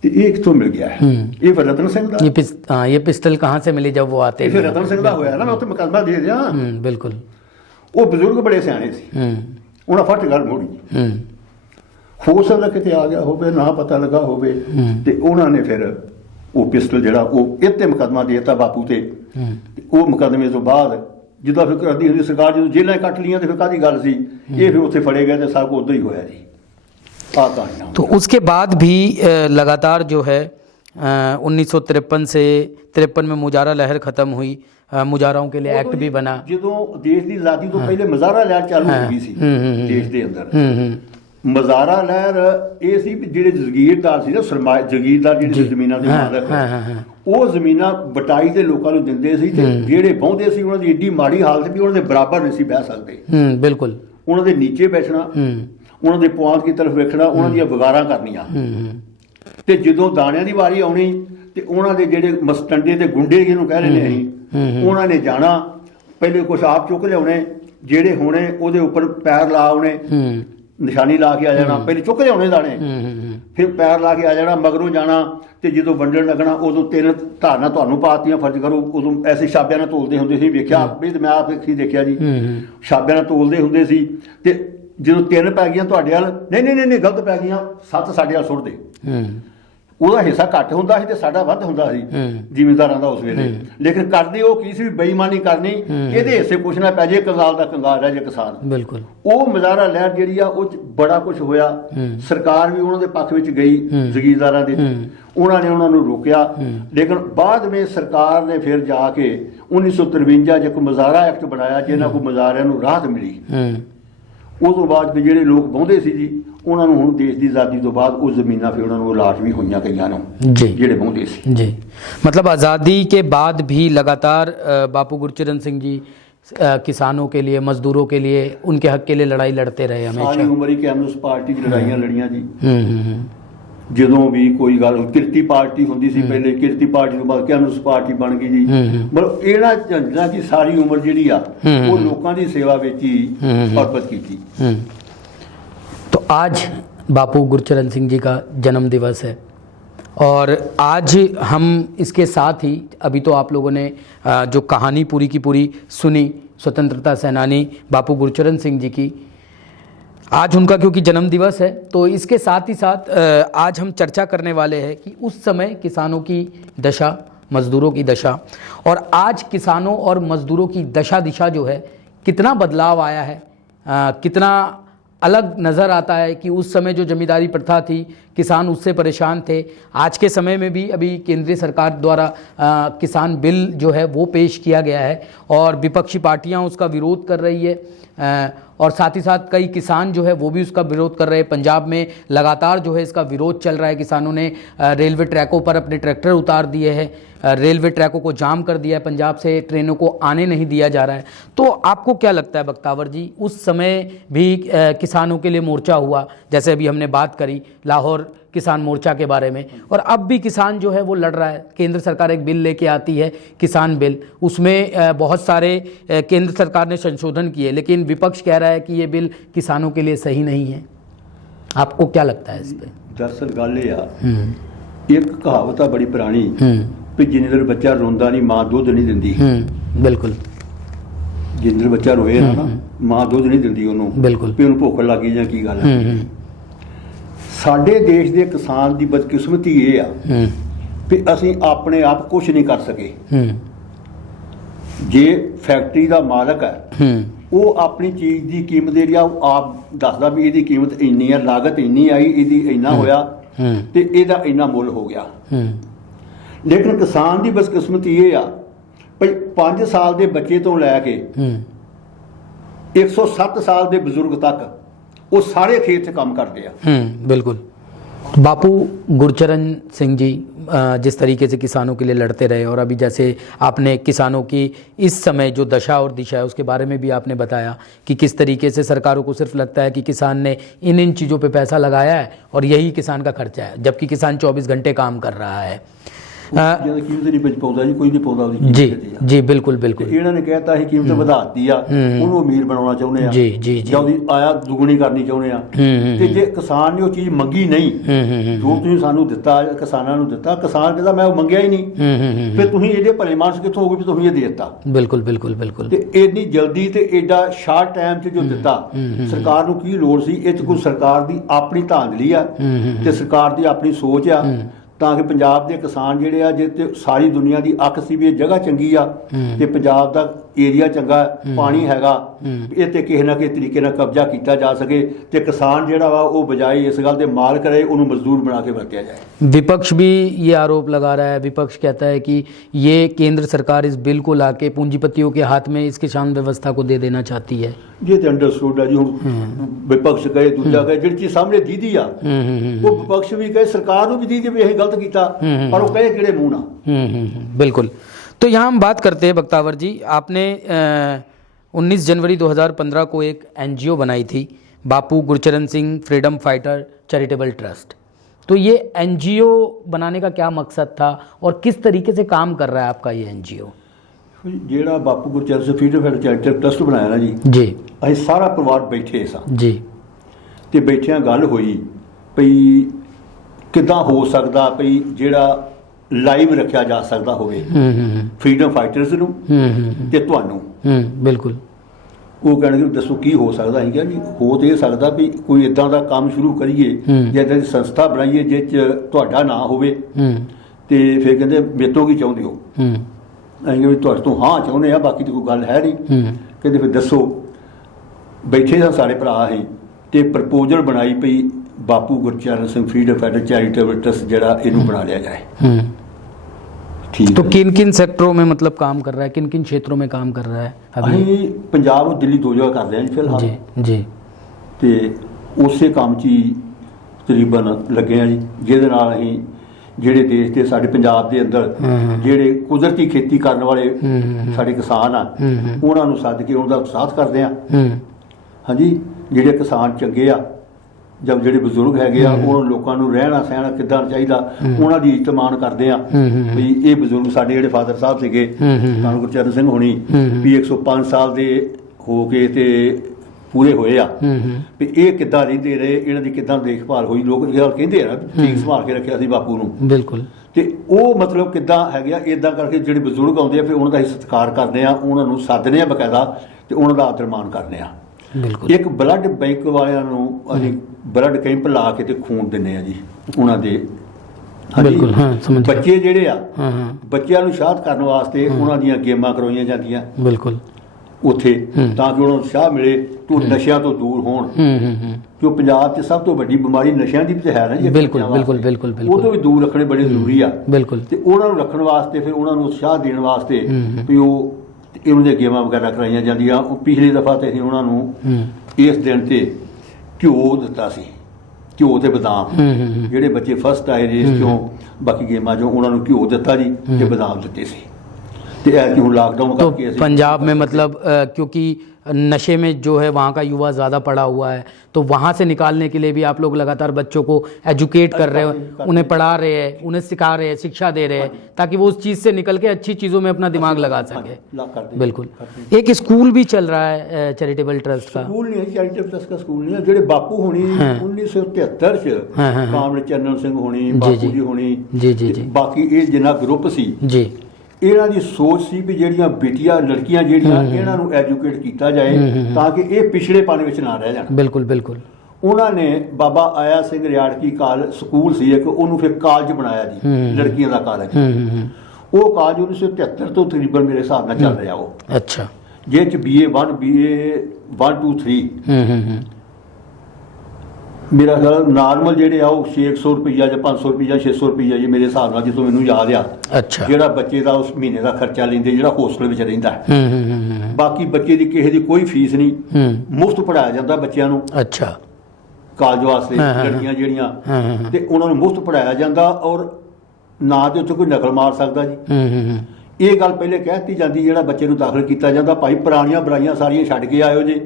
ਤੇ ਇਹ ਕਿੱਥੋਂ ਮਿਲ ਗਿਆ ਹੈ? ਇਹ ਫਿਰ ਰਤਨ ਸਿੰਘ ਦਾ। ये पिस्टल कहाँ से मिली जब वो आते ਇਹ ਫਿਰ ਰਤਨ ਸਿੰਘ ਦਾ ਹੋਇਆ ਨਾ। ਮੈਂ ਉੱਥੇ ਮੁਕੱਦਮਾ ਦੇ ਦਿਆਂ। बिल्कुल। ਉਹ ਬਜ਼ੁਰਗ ਬੜੇ ਸਿਆਣੇ ਸੀ, ਉਹਨਾਂ ਫਟ ਗੱਲ ਮੋੜੀ। ਹੋ ਸਕਦਾ ਕਿਤੇ ਆ ਗਿਆ ਹੋਵੇ, ਨਾ ਪਤਾ ਲੱਗਾ ਹੋਵੇ, ਤੇ ਉਹਨਾਂ ਨੇ ਫਿਰ ਉਹ ਪਿਸਟਲ ਜਿਹੜਾ ਉਹ ਇਹ ਤੇ ਮੁਕੱਦਮਾ ਦੇ ਦਿੱਤਾ ਬਾਪੂ ਤੇ। ਉਹ ਮੁਕੱਦਮੇ ਤੋਂ ਬਾਅਦ ਜਿੱਦਾਂ ਫਿਰ ਕਰਦੀ ਹੁੰਦੀ ਸਰਕਾਰ, ਜਦੋਂ ਜੇਲ੍ਹਾਂ ਕੱਟ ਲੀਆਂ ਤੇ ਫਿਰ ਕਾਹਦੀ ਗੱਲ ਸੀ, ਇਹ ਫਿਰ ਉੱਥੇ ਫੜੇ ਗਏ ਤੇ ਸਭ ਕੁਝ ਉਦਾਂ ਹੀ ਹੋਇਆ ਜੀ। ਆ ਕਹਾਣੀਆਂ। तो उसके बाद भी लगातार जो है 1953 से 53 में मुजारा लहर ख़त्म हुई, मुजाराओं के लिए एक्ट भी बना। ਜਦੋਂ ਦੇਸ਼ ਦੀ ਆਜ਼ਾਦੀ ਤੋਂ ਪਹਿਲੇ ਮਜ਼ਾਰਾ ਲਹਿਰ ਚਾਲੂ ਹੋ ਗਈ ਸੀ ਦੇਸ਼ ਦੇ ਅੰਦਰ। ਮਜ਼ਾਰਾ ਲਹਿਰ ਇਹ ਸੀ ਵੀ ਜਿਹੜੇ ਜ਼ਗੀਰਦਾਰ ਸੀ ਨਾ, ਸਰਮਾਇਆ ਜਗੀਰਦਾਰ ਜਿਹੜੇ ਜ਼ਮੀਨਾਂ ਦੇ ਮਾਲਕ, ਉਹ ਜ਼ਮੀਨਾਂ ਬਟਾਈ ਦੇ ਲੋਕਾਂ ਨੂੰ ਦਿੰਦੇ ਸੀ ਤੇ ਜਿਹੜੇ ਬਹੁੰਦੇ ਸੀ ਉਹਨਾਂ ਦੀ ਏਡੀ ਮਾੜੀ ਹਾਲਤ ਵੀ ਉਹਨਾਂ ਦੇ ਬਰਾਬਰ ਨਹੀਂ ਸੀ ਬਹਿ ਸਕਦੇ। बिल्कुल। ਉਹਨਾਂ ਦੇ ਨੀਚੇ ਬੈਠਣਾ, ਉਹਨਾਂ ਦੇ ਪੁਆਂਤ ਦੀ ਤਰਫ ਵੇਖਣਾ, ਉਹਨਾਂ ਦੀਆਂ ਵਗਾਰਾਂ ਕਰਨੀਆਂ। ਤੇ ਜਦੋਂ ਦਾਣਿਆਂ ਦੀ ਵਾਰੀ ਆਉਣੀ ਤੇ ਉਹਨਾਂ ਦੇ ਜਿਹੜੇ ਮਸਟੰਡੇ ਤੇ ਗੁੰਡੇ ਜਿਹਨੂੰ ਕਹਿ ਰਹੇ ਨੇ ਅਸੀਂ, ਉਹਨਾਂ ਨੇ ਜਾਣਾ, ਪਹਿਲੇ ਕੁਛ ਆਪ ਚੁੱਕ ਲਿਆਉਣੇ, ਜਿਹੜੇ ਹੋਣੇ ਉਹਦੇ ਉੱਪਰ ਪੈਰ ਲਾ ਆਉਣੇ, ਨਿਸ਼ਾਨੀ ਲਾ ਕੇ ਆ ਜਾਣਾ। ਪਹਿਲੇ ਚੁੱਕ ਲਿਆਉਣੇ ਦਾਣੇ, ਫਿਰ ਪੈਰ ਲਾ ਕੇ ਆ ਜਾਣਾ, ਮਗਰੋਂ ਜਾਣਾ। ਤੇ ਜਦੋਂ ਵੰਡਣ ਲੱਗਣਾ ਉਦੋਂ 3 ਧਾਰਨਾ ਤੁਹਾਨੂੰ ਪਾਤੀਆਂ ਫਰਜ਼ ਕਰੋ। ਉਦੋਂ ਐਸੇ ਛਾਬਿਆਂ ਨਾਲ ਤੋਲਦੇ ਹੁੰਦੇ ਸੀ, ਵੇਖਿਆ ਵੀ ਮੈਂ ਆਪ ਅੱਖੀਂ ਦੇਖਿਆ ਜੀ, ਛਾਬਿਆਂ ਨਾਲ ਤੋਲਦੇ ਹੁੰਦੇ ਸੀ। ਤੇ ਜਦੋਂ 3 ਪੈ ਗਈਆਂ ਤੁਹਾਡੇ ਵੱਲ, ਨਹੀਂ ਗਲਤ ਪੈ ਗਈਆਂ, 7 ਸਾਡੇ ਵੱਲ ਸੁੱਟ ਦੇ। ਉਹਦਾ ਹਿੱਸਾ ਘੱਟ ਹੁੰਦਾ ਸੀ ਤੇ ਸਾਡਾ ਵੱਧ ਹੁੰਦਾ ਸੀ ਜ਼ਿਮੀਂਦਾਰਾਂ ਦਾ ਉਸ ਵੇਲੇ। ਲੇਕਿਨ ਕਰਦੇ ਉਹ ਕੀ ਸੀ, ਬੇਈਮਾਨੀ ਕਰਨੀ, ਇਹਦੇ ਹਿੱਸੇ ਕੁਛ ਨਾ ਪੈ ਜੇ, ਕੰਗਾਲ ਦਾ ਕੰਗਾਲ ਰਹਿ ਜੇ ਕਿਸਾਨ। ਬਿਲਕੁਲ। ਉਹ ਮੁਜ਼ਾਹਰਾ ਲਹਿਰ ਜਿਹੜੀ ਆ ਉਹ 'ਚ ਬੜਾ ਕੁਝ ਹੋਇਆ। ਸਰਕਾਰ ਵੀ ਉਹਨਾਂ ਦੇ ਪੱਖ ਵਿੱਚ ਗਈ, ਜ਼ਗੀਰਦਾਰਾਂ ਦੇ, ਉਹਨਾਂ ਨੇ ਉਹਨਾਂ ਨੂੰ ਰੋਕਿਆ। ਲੇਕਿਨ ਬਾਅਦ ਵਿੱਚ ਸਰਕਾਰ ਨੇ ਫਿਰ ਜਾ ਕੇ 1953 'ਚ ਇੱਕ ਮੁਜ਼ਾਹਰਾ ਐਕਟ ਬਣਾਇਆ, ਜਿਹਨਾਂ ਕੋ ਮੁਜ਼ਾਹਰਿਆਂ ਨੂੰ ਰਾਹਤ ਮਿਲੀ। ਉਹ ਤੋਂ ਬਾਅਦ ਜਿਹੜੇ ਲੋਕ ਬਹੁੰਦੇ ਸੀ ਜੀ, ਉਹਨਾਂ ਨੂੰ ਹੁਣ ਦੇਸ਼ ਦੀ ਆਜ਼ਾਦੀ ਤੋਂ ਬਾਅਦ ਉਹ ਜ਼ਮੀਨਾਂ ਫਿਰ ਉਹਨਾਂ ਨੂੰ ਅਲਾਟ ਵੀ ਹੋਈਆਂ ਕਈਆਂ ਨੂੰ, ਜਿਹੜੇ ਬਹੁੰਦੇ ਸੀ ਜੀ। मतलब आज़ादी के बाद भी लगातार बापू गुरचरण सिंह जी किसानों के लिए, मजदूरों के लिए, उनके हक के लिए लड़ाई लड़ते रहे हमेशा। सारी उम्र ही कम्युनिस्ट पार्टी की लड़ाइयाँ लड़ियाँ जी। ਜਦੋਂ ਵੀ ਕੋਈ ਗੱਲ, ਕਿਰਤੀ ਪਾਰਟੀ ਹੁੰਦੀ ਸੀ ਪਹਿਲੇ, ਕਿਰਤੀ ਪਾਰਟੀ ਤੋਂ ਬਾਅਦ ਕਮਿਊਨਿਸਟ ਪਾਰਟੀ ਬਣ ਗਈ ਜੀ। ਮਤਲਬ ਇਹਨਾਂ ਝੰਡਾਂ ਦੀ ਸਾਰੀ ਉਮਰ ਜਿਹੜੀ ਆ ਉਹ ਲੋਕਾਂ ਦੀ ਸੇਵਾ ਵਿੱਚ ਹੀ ਸਮਰਪਿਤ ਕੀਤੀ। तो आज बापू गुरचरण सिंह जी का जन्म दिवस है और आज हम इसके साथ ही, अभी तो आप लोगों ने जो कहानी पूरी की पूरी सुनी स्वतंत्रता सेनानी बापू गुरचरण सिंह जी की, आज उनका क्योंकि जन्म दिवस है, तो इसके साथ ही साथ आज हम चर्चा करने वाले हैं कि उस समय किसानों की दशा, मज़दूरों की दशा, और आज किसानों और मज़दूरों की दशा दिशा जो है कितना बदलाव आया है, कितना अलग नज़र आता है कि उस समय जो जमींदारी प्रथा थी, किसान उससे परेशान थे। आज के समय में भी अभी केंद्रीय सरकार द्वारा किसान बिल जो है वो पेश किया गया है और विपक्षी पार्टियां उसका विरोध कर रही है, और साथ ही साथ कई किसान जो है वो भी उसका विरोध कर रहे हैं। पंजाब में लगातार जो है इसका विरोध चल रहा है। किसानों ने रेलवे ट्रैकों पर अपने ट्रैक्टर उतार दिए हैं, रेलवे ट्रैकों को जाम कर दिया है, पंजाब से ट्रेनों को आने नहीं दिया जा रहा है। तो आपको क्या लगता है बख्तावर जी, उस समय भी किसानों के लिए मोर्चा हुआ, जैसे अभी हमने बात करी लाहौर किसान मोर्चा के बारे में, और अब भी किसान जो है वो लड़ रहा है। केंद्र सरकार एक बिल लेके आती है, किसान बिल, उसमें बहुत सारे केंद्र सरकार ने संशोधन किए, लेकिन विपक्ष कह रहा है कि ये बिल किसानों के लिए सही नहीं है। आपको क्या लगता है इस पर? दरअसल गल ये आ, एक कहावत आ बड़ी पुरानी भी जिन्ने देर बच्चा रोंदा नहीं मां दुध नहीं दिंदी। बिल्कुल। जिन्ने देर बच्चा रोए ना मां दुध नहीं दिंदी ਉਹਨੂੰ, बिल्कुल ਵੀ ਉਹਨੂੰ ਭੁੱਖ ਲੱਗੀ ਜਾਂ ਕੀ ਗੱਲ ਹੈ। ਸਾਡੇ ਦੇਸ਼ ਦੇ ਕਿਸਾਨ ਦੀ ਬਦਕਿਸਮਤੀ ਇਹ ਆ ਵੀ ਅਸੀਂ ਆਪਣੇ ਆਪ ਕੁਝ ਨਹੀਂ ਕਰ ਸਕੇ। ਜੇ ਫੈਕਟਰੀ ਦਾ ਮਾਲਕ ਹੈ ਉਹ ਆਪਣੀ ਚੀਜ਼ ਦੀ ਕੀਮਤ ਜਿਹੜੀ ਆ ਉਹ ਆਪ ਦੱਸਦਾ ਵੀ ਇਹਦੀ ਕੀਮਤ ਇੰਨੀ ਆ, ਲਾਗਤ ਇੰਨੀ ਆਈ, ਇਹਦੀ ਇੰਨਾ ਹੋਇਆ ਤੇ ਇਹਦਾ ਇੰਨਾ ਮੁੱਲ ਹੋ ਗਿਆ। ਲੇਕਿਨ ਕਿਸਾਨ ਦੀ ਬਦਕਿਸਮਤੀ ਇਹ ਆ ਭਈ 5 ਸਾਲ ਦੇ ਬੱਚੇ ਤੋਂ ਲੈ ਕੇ 107 ਸਾਲ ਦੇ ਬਜ਼ੁਰਗ ਤੱਕ वो सारे खेत से काम करते हैं। बिल्कुल। बापू गुरचरण सिंह जी जिस तरीके से किसानों के लिए लड़ते रहे, और अभी जैसे आपने किसानों की इस समय जो दशा और दिशा है उसके बारे में भी आपने बताया कि किस तरीके से सरकारों को सिर्फ लगता है कि किसान ने इन चीज़ों पे पैसा लगाया है और यही किसान का खर्चा है, जबकि किसान 24 घंटे काम कर रहा है। कीमत नहीं बच पाਉਂਦਾ ਜੀ, ਕੋਈ ਨਹੀਂ ਪਾਉਂਦਾ ਉਹਦੀ ਜੀ ਜੀ ਬਿਲਕੁਲ ਬਿਲकुल। ਇਹਨਾਂ ਨੇ ਕਹਿਤਾ ਸੀ ਕੀਮਤ ਵਧਾਤੀ ਆ, ਉਹਨੂੰ ਅਮੀਰ ਬਣਾਉਣਾ ਚਾਹੁੰਦੇ ਆ, ਜੀ ਜੀ ਜੀ, ਜਾਂ ਉਹਦੀ ਆਇਆ ਦੁਗਣੀ ਕਰਨੀ ਚਾਹੁੰਦੇ ਆ। ਤੇ ਜੇ ਕਿਸਾਨ ਨੇ ਉਹ ਚੀਜ਼ ਮੰਗੀ ਨਹੀਂ, ਜੋ ਤੁਸੀਂ ਸਾਨੂੰ ਦਿੱਤਾ, ਕਿਸਾਨਾਂ ਨੂੰ ਦਿੱਤਾ, ਕਿਸਾਨ ਕਹਿੰਦਾ ਮੈਂ ਉਹ ਮੰਗਿਆ ਹੀ ਨਹੀਂ, ਫਿਰ ਤੁਸੀਂ ਇਹਦੇ ਭਲੇ ਮਾਨਸ ਕਿੱਥੋਂ ਹੋਗੇ ਵੀ ਤੁਸੀਂ ਇਹ ਦੇ ਦਿੱਤਾ। ਬਿਲਕੁਲ ਬਿਲकुल ਬਿਲकुल। ਤੇ ਇੰਨੀ ਜਲਦੀ ਤੇ ਐਡਾ ਸ਼ਾਰਟ ਟਾਈਮ 'ਚ ਜੋ ਦਿੱਤਾ, ਸਰਕਾਰ ਨੂੰ ਕੀ ਲੋੜ ਸੀ? ਇਹ 'ਚ ਕੋਈ ਸਰਕਾਰ ਦੀ ਆਪਣੀ ਧਾਂਦਲੀ ਆ ਤੇ ਸਰਕਾਰ ਦੀ ਆਪਣੀ ਸੋਚ ਆ, ਤਾਂ ਕਿ ਪੰਜਾਬ ਦੇ ਕਿਸਾਨ ਜਿਹੜੇ ਆ, ਜੇ ਤੇ ਸਾਰੀ ਦੁਨੀਆ ਦੀ ਅੱਖ ਸੀ ਵੀ ਇਹ ਜਗ੍ਹਾ ਚੰਗੀ ਆ ਤੇ ਪੰਜਾਬ ਦਾ ਏਰੀਆ ਚੰਗਾ, ਪਾਣੀ ਹੈਗਾ, ਇਹ ਤੇ ਕਿਸੇ ਨਾ ਕਿਸੇ ਤਰੀਕੇ ਨਾਲ ਕਬਜ਼ਾ ਕੀਤਾ ਜਾ ਸਕੇ ਤੇ ਕਿਸਾਨ ਜਿਹੜਾ ਵਾ ਉਹ ਬਜਾਏ ਇਸ ਗੱਲ ਦੇ ਮਾਲਕ ਰਹੇ, ਉਹਨੂੰ मजदूर बना के वरत्या जाए। विपक्ष भी ये आरोप लगा रहा है, विपक्ष कहता है कि ये केंद्र सरकार इस बिल को लाके पूंजीपतियों के हाथ में इस किसान व्यवस्था को दे देना चाहती है। ये तो अंडरस्टूड है जी। ਹੁਣ ਵਿਪਕਸ਼ ਕਹੇ, ਦੂਜਾ ਕਹੇ, ਜਿਹੜੀ ਚੀਜ਼ ਸਾਹਮਣੇ ਦੀਦੀ ਆ ਉਹ ਵਿਪਕਸ਼ ਵੀ ਕਹੇ, ਸਰਕਾਰ ਨੂੰ ਵੀ ਦੀਦੀ ਵੀ ਇਹ ਗਲਤ ਕੀਤਾ, ਪਰ ਉਹ ਕਹੇ ਕਿਹੜੇ ਮੂੰਹ ਨਾਲ। बिल्कुल। तो यहाँ हम बात करते हैं बख्तावर जी, आपने 19 जनवरी 2015 को एक NGO बनाई थी, Bapu Gurcharan Singh freedom fighter charitable trust. तो ये NGO बनाने का क्या मकसद था और किस तरीके से काम कर रहा है आपका ये NGO? ਜਿਹੜਾ ਬਾਪੂ Gurcharan Singh freedom fighter charitable trust ਬਣਾਇਆ ਨਾ ਜੀ, ਅਸੀਂ ਸਾਰਾ ਪਰਿਵਾਰ ਬੈਠੇ ਸਾਂ ਜੀ, ਤੇ ਬੈਠਿਆਂ ਗੱਲ ਹੋਈ ਭਈ ਕਿੱਦਾਂ ਹੋ ਸਕਦਾ ਭਈ ਜਿਹੜਾ ਲਾਈਵ ਰੱਖਿਆ ਜਾ ਸਕਦਾ ਹੋਵੇ ਫਰੀडम फाइटर्स ਨੂੰ ਤੇ ਤੁਹਾਨੂੰ। ਬਿਲਕੁਲ। ਉਹ ਕਹਿਣਗੇ ਦੱਸੋ ਕੀ ਹੋ ਸਕਦਾ? ਅਸੀਂ ਕਿਹਾ ਜੀ ਹੋ ਤੇ ਇਹ ਸਕਦਾ ਵੀ ਕੋਈ ਇਦਾਂ ਦਾ ਕੰਮ ਸ਼ੁਰੂ ਕਰੀਏ ਜਾਂ ਇਦਾਂ ਦੀ ਸੰਸਥਾ ਬਣਾਈਏ ਜਿਸ 'ਚ ਤੁਹਾਡਾ ਨਾਂ ਹੋਵੇ। ਤੇ ਫਿਰ ਕਹਿੰਦੇ ਮੇਰੇ ਤੋਂ ਕੀ ਚਾਹੁੰਦੇ ਹੋ? ਅਸੀਂ ਕਿਹਾ ਵੀ ਤੁਹਾਡੇ ਤੋਂ ਹਾਂ ਚਾਹੁੰਦੇ ਆ, ਬਾਕੀ ਤਾਂ ਕੋਈ ਗੱਲ ਹੈ ਨਹੀਂ। ਕਹਿੰਦੇ ਫਿਰ ਦੱਸੋ। ਬੈਠੇ ਤਾਂ ਸਾਰੇ ਭਰਾ ਅਸੀਂ ਤੇ ਪ੍ਰਪੋਜ਼ਲ ਬਣਾਈ ਪਈ ਬਾਪੂ Gurcharan Singh freedom fighter charitable trust ਜਿਹੜਾ ਇਹਨੂੰ ਬਣਾ ਲਿਆ ਜਾਏ। ठीक। तो किन किन सेक्टरों में मतलब काम कर रहा है, किन किन क्षेत्रों में काम कर रहा है अभी? ਅਸੀਂ ਪੰਜਾਬ और दिल्ली दो जगह कर रहे हैं फिलहाल जी जी। ਤੇ ਉਸੇ ਕੰਮ 'ਚ ਹੀ ਤਕਰੀਬਨ ਲੱਗੇ ਆ ਜੀ, ਜਿਹਦੇ ਨਾਲ ਅਸੀਂ ਜਿਹੜੇ ਦੇਸ਼ ਦੇ ਸਾਡੇ ਪੰਜਾਬ ਦੇ ਅੰਦਰ ਜਿਹੜੇ ਕੁਦਰਤੀ ਖੇਤੀ ਕਰਨ ਵਾਲੇ ਸਾਡੇ ਕਿਸਾਨ ਆ ਉਹਨਾਂ ਨੂੰ ਸੱਦ ਕੇ ਉਹਨਾਂ ਦਾ ਉਤਸ਼ਾਹਤ ਕਰਦੇ ਆ। ਹਾਂਜੀ, ਜਿਹੜੇ ਕਿਸਾਨ ਚੰਗੇ ਆ, ਜਦ ਜਿਹੜੇ ਬਜ਼ੁਰਗ ਹੈਗੇ ਆ, ਉਹਨਾਂ ਲੋਕਾਂ ਨੂੰ ਰਹਿਣਾ ਸਹਿਣਾ ਕਿੱਦਾਂ ਚਾਹੀਦਾ, ਉਹਨਾਂ ਦੀ ਇੱਜ਼ਤ ਮਾਣ ਕਰਦੇ ਆ ਵੀ ਇਹ ਬਜ਼ੁਰਗ ਸਾਡੇ ਜਿਹੜੇ ਫਾਦਰ ਸਾਹਿਬ ਸੀਗੇ ਕਾਨੂੰ ਗੁਰਚਰਨ ਸਿੰਘ ਹੋਣੀ ਵੀ 105 ਸਾਲ ਦੇ ਹੋ ਕੇ ਤੇ ਪੂਰੇ ਹੋਏ ਆ ਵੀ ਇਹ ਕਿੱਦਾਂ ਰਹਿੰਦੇ ਰਹੇ, ਇਹਨਾਂ ਦੀ ਕਿੱਦਾਂ ਦੇਖਭਾਲ ਹੋਈ। ਲੋਕ ਇਹ ਗੱਲ ਕਹਿੰਦੇ ਆ ਠੀਕ ਸੰਭਾਲ ਕੇ ਰੱਖਿਆ ਸੀ ਬਾਪੂ ਨੂੰ। ਬਿਲਕੁਲ। ਤੇ ਉਹ ਮਤਲਬ ਕਿੱਦਾਂ ਹੈਗੇ ਆ, ਇਦਾਂ ਕਰਕੇ ਜਿਹੜੇ ਬਜ਼ੁਰਗ ਆਉਂਦੇ ਆ ਫਿਰ ਉਹਨਾਂ ਦਾ ਅਸੀਂ ਸਤਿਕਾਰ ਕਰਦੇ ਆ, ਉਹਨਾਂ ਨੂੰ ਸੱਦਦੇ ਆ ਬਕਾਇਦਾ ਤੇ ਉਹਨਾਂ ਦਾ ਆਦਰ ਮਾਣ ਕਰਦੇ ਆ। ਬਿਲਕੁਲ ਇੱਕ ਬਲੱਡ ਬੈਂਕ ਵਾਲਿਆਂ ਨੂੰ ਅਸੀਂ ਬਲੱਡ ਕੈਂਪ ਲਾ ਕੇ ਤੇ ਖੂਨ ਦਿੰਦੇ ਆ ਜੀ ਉਹਨਾਂ ਦੇ। ਹਾਂਜੀ, ਬਿਲਕੁਲ, ਹਾਂ, ਸਮਝ ਗਿਆ। ਬੱਚੇ ਜਿਹੜੇ ਆ ਹਾਂ ਹਾਂ ਬੱਚਿਆਂ ਨੂੰ ਸ਼ਾਹਤ ਕਰਨ ਵਾਸਤੇ ਉਹਨਾਂ ਦੀਆਂ ਗੇਮਾਂ ਕਰਵਾਈਆਂ ਜਾਂਦੀਆਂ ਬਿਲਕੁਲ ਉੱਥੇ, ਤਾਂ ਕਿ ਉਹਨਾਂ ਨੂੰ ਉਤਸ਼ਾਹ ਮਿਲੇ ਕਿ ਉਹ ਨਸ਼ਿਆਂ ਤੋਂ ਦੂਰ ਹੋਣ। ਕਿਉਂ ਪੰਜਾਬ 'ਚ ਸਭ ਤੋਂ ਵੱਡੀ ਬਿਮਾਰੀ ਨਸ਼ਿਆਂ ਦੀ ਵੀ ਤਾਂ ਹੈ ਨਾ ਜੀ। ਬਿਲਕੁਲ ਬਿਲਕੁਲ ਬਿਲਕੁਲ ਬਿਲਕੁਲ ਉਹ ਤੋਂ ਵੀ ਦੂਰ ਰੱਖਣੇ ਬੜੇ ਜ਼ਰੂਰੀ ਆ। ਬਿਲਕੁਲ ਤੇ ਉਹਨਾਂ ਨੂੰ ਰੱਖਣ ਵਾਸਤੇ ਫਿਰ ਉਹਨਾਂ ਨੂੰ ਉਤਸ਼ਾਹ ਦੇਣ ਵਾਸਤੇ ਵੀ ਉਹ ਇਹਨਾਂ ਦੀਆਂ ਗੇਮਾਂ ਵਗੈਰਾ ਕਰਾਈਆਂ ਜਾਂਦੀਆਂ। ਉਹ ਪਿਛਲੀ ਦਫਾ ਤੇ ਅਸੀਂ ਉਹਨਾਂ ਨੂੰ ਇਸ ਦਿਨ ਤੇ ਘਿਓ ਦਿੱਤਾ ਸੀ, ਘਿਓ ਤੇ ਬਦਾਮ। ਜਿਹੜੇ ਬੱਚੇ ਫਸਟ ਆਏ ਰੇਸ ਚੋਂ ਬਾਕੀ ਗੇਮਾਂ ਚੋਂ, ਉਹਨਾਂ ਨੂੰ ਘਿਓ ਦਿੱਤਾ ਜੀ ਤੇ ਬਦਾਮ ਦਿੱਤੇ ਸੀ। ਤੇ ਐ कि लॉकडाउन तो करके पंजाब में मतलब क्योंकि नशे में जो है वहाँ का युवा ज़्यादा पड़ा हुआ है, तो वहाँ से निकालने के लिए भी आप लोग लगातार बच्चों को एजुकेट कर रहे हो, उन्हें पढ़ा रहे हैं, उन्हें सिखा रहे हैं, शिक्षा दे रहे हैं, ताकि वो उस चीज़ से निकल के अच्छी चीज़ों में अपना दिमाग लगा सके। बिल्कुल। एक स्कूल भी चल रहा है चैरिटेबल ट्रस्ट का। स्कूल नहीं है, चैरिटेबल ट्रस्ट का स्कूल नहीं है। ਜਿਹੜੇ ਬਾਪੂ ਹੋਣੀ 1973 ਚ ਕਾਮਰੇਡ ਚੰਨਨ ਸਿੰਘ ਹੋਣੀ, ਬਾਪੂ ਜੀ ਹੋਣੀ, ਜੀ ਜੀ ਜੀ, ਬਾਕੀ ਇਹ ਜਿੰਨਾ ਗਰੁੱਪ ਸੀ ਜੀ, ਇਹਨਾਂ ਦੀ ਸੋਚ ਸੀ ਵੀ ਜਿਹੜੀਆਂ ਬੇਟੀਆਂ ਲੜਕੀਆਂ ਜਿਹੜੀਆਂ ਇਹਨਾਂ ਨੂੰ ਐਜੂਕੇਟ ਕੀਤਾ ਜਾਏ ਤਾਂ ਕਿ ਇਹ ਪਿਛੜੇਪਣ ਵਿੱਚ ਨਾ ਰਹਿ ਜਾਣ। ਬਿਲਕੁਲ ਬਿਲਕੁਲ। ਉਹਨਾਂ ਨੇ ਬਾਬਾ ਆਇਆ ਸਿੰਘ ਰਿਆੜਕੀ ਸਕੂਲ ਸੀ ਇੱਕ, ਉਹਨੂੰ ਫਿਰ ਕਾਲਜ ਬਣਾਇਆ ਜੀ, ਲੜਕੀਆਂ ਦਾ ਕਾਲਜ। ਉਹ ਕਾਲਜ 1973 ਤੋਂ ਤਕਰੀਬਨ ਮੇਰੇ ਹਿਸਾਬ ਨਾਲ ਚੱਲ ਰਿਹਾ ਉਹ। ਅੱਛਾ। ਜਿਹਦੇ ਚ BA 1 BA 1 2 3 ਮੇਰਾ ਖਿਆਲ ਨਾਰਮਲ ਜਿਹੜੇ ਆ ਉਹ 600 ਰੁਪਈਆ ਜਾਂ 500 ਰੁਪਈਆ 600 ਰੁਪਈਆ ਜੀ ਮੇਰੇ ਹਿਸਾਬ ਨਾਲ, ਜਿੱਥੋਂ ਮੈਨੂੰ ਯਾਦ ਆ। ਅੱਛਾ। ਜਿਹੜਾ ਬੱਚੇ ਦਾ ਉਸ ਮਹੀਨੇ ਦਾ ਖਰਚਾ ਲੈਂਦੇ ਜਿਹੜਾ ਹੋਸਟਲ ਵਿੱਚ ਰਹਿੰਦਾ। ਬਾਕੀ ਬੱਚੇ ਦੀ ਕਿਸੇ ਦੀ ਕੋਈ ਫੀਸ ਨਹੀਂ, ਮੁਫਤ ਪੜਾਇਆ ਜਾਂਦਾ ਬੱਚਿਆਂ ਨੂੰ। ਅੱਛਾ। ਕਾਲਜ ਵਾਸਤੇ ਲੜਕੀਆਂ ਜਿਹੜੀਆਂ, ਤੇ ਉਹਨਾਂ ਨੂੰ ਮੁਫਤ ਪੜਾਇਆ ਜਾਂਦਾ, ਔਰ ਨਾ ਤੇ ਉੱਥੇ ਕੋਈ ਨਕਲ ਮਾਰ ਸਕਦਾ ਜੀ। ਇਹ ਗੱਲ ਪਹਿਲੇ ਕਹਿ ਦਿੱਤੀ ਜਾਂਦੀ ਜਿਹੜਾ ਬੱਚੇ ਨੂੰ ਦਾਖਲ ਕੀਤਾ ਜਾਂਦਾ, ਭਾਈ ਪੁਰਾਣੀਆਂ ਬੁਰਾਈਆਂ ਸਾਰੀਆਂ ਛੱਡ ਕੇ ਆਇਓ ਜੀ,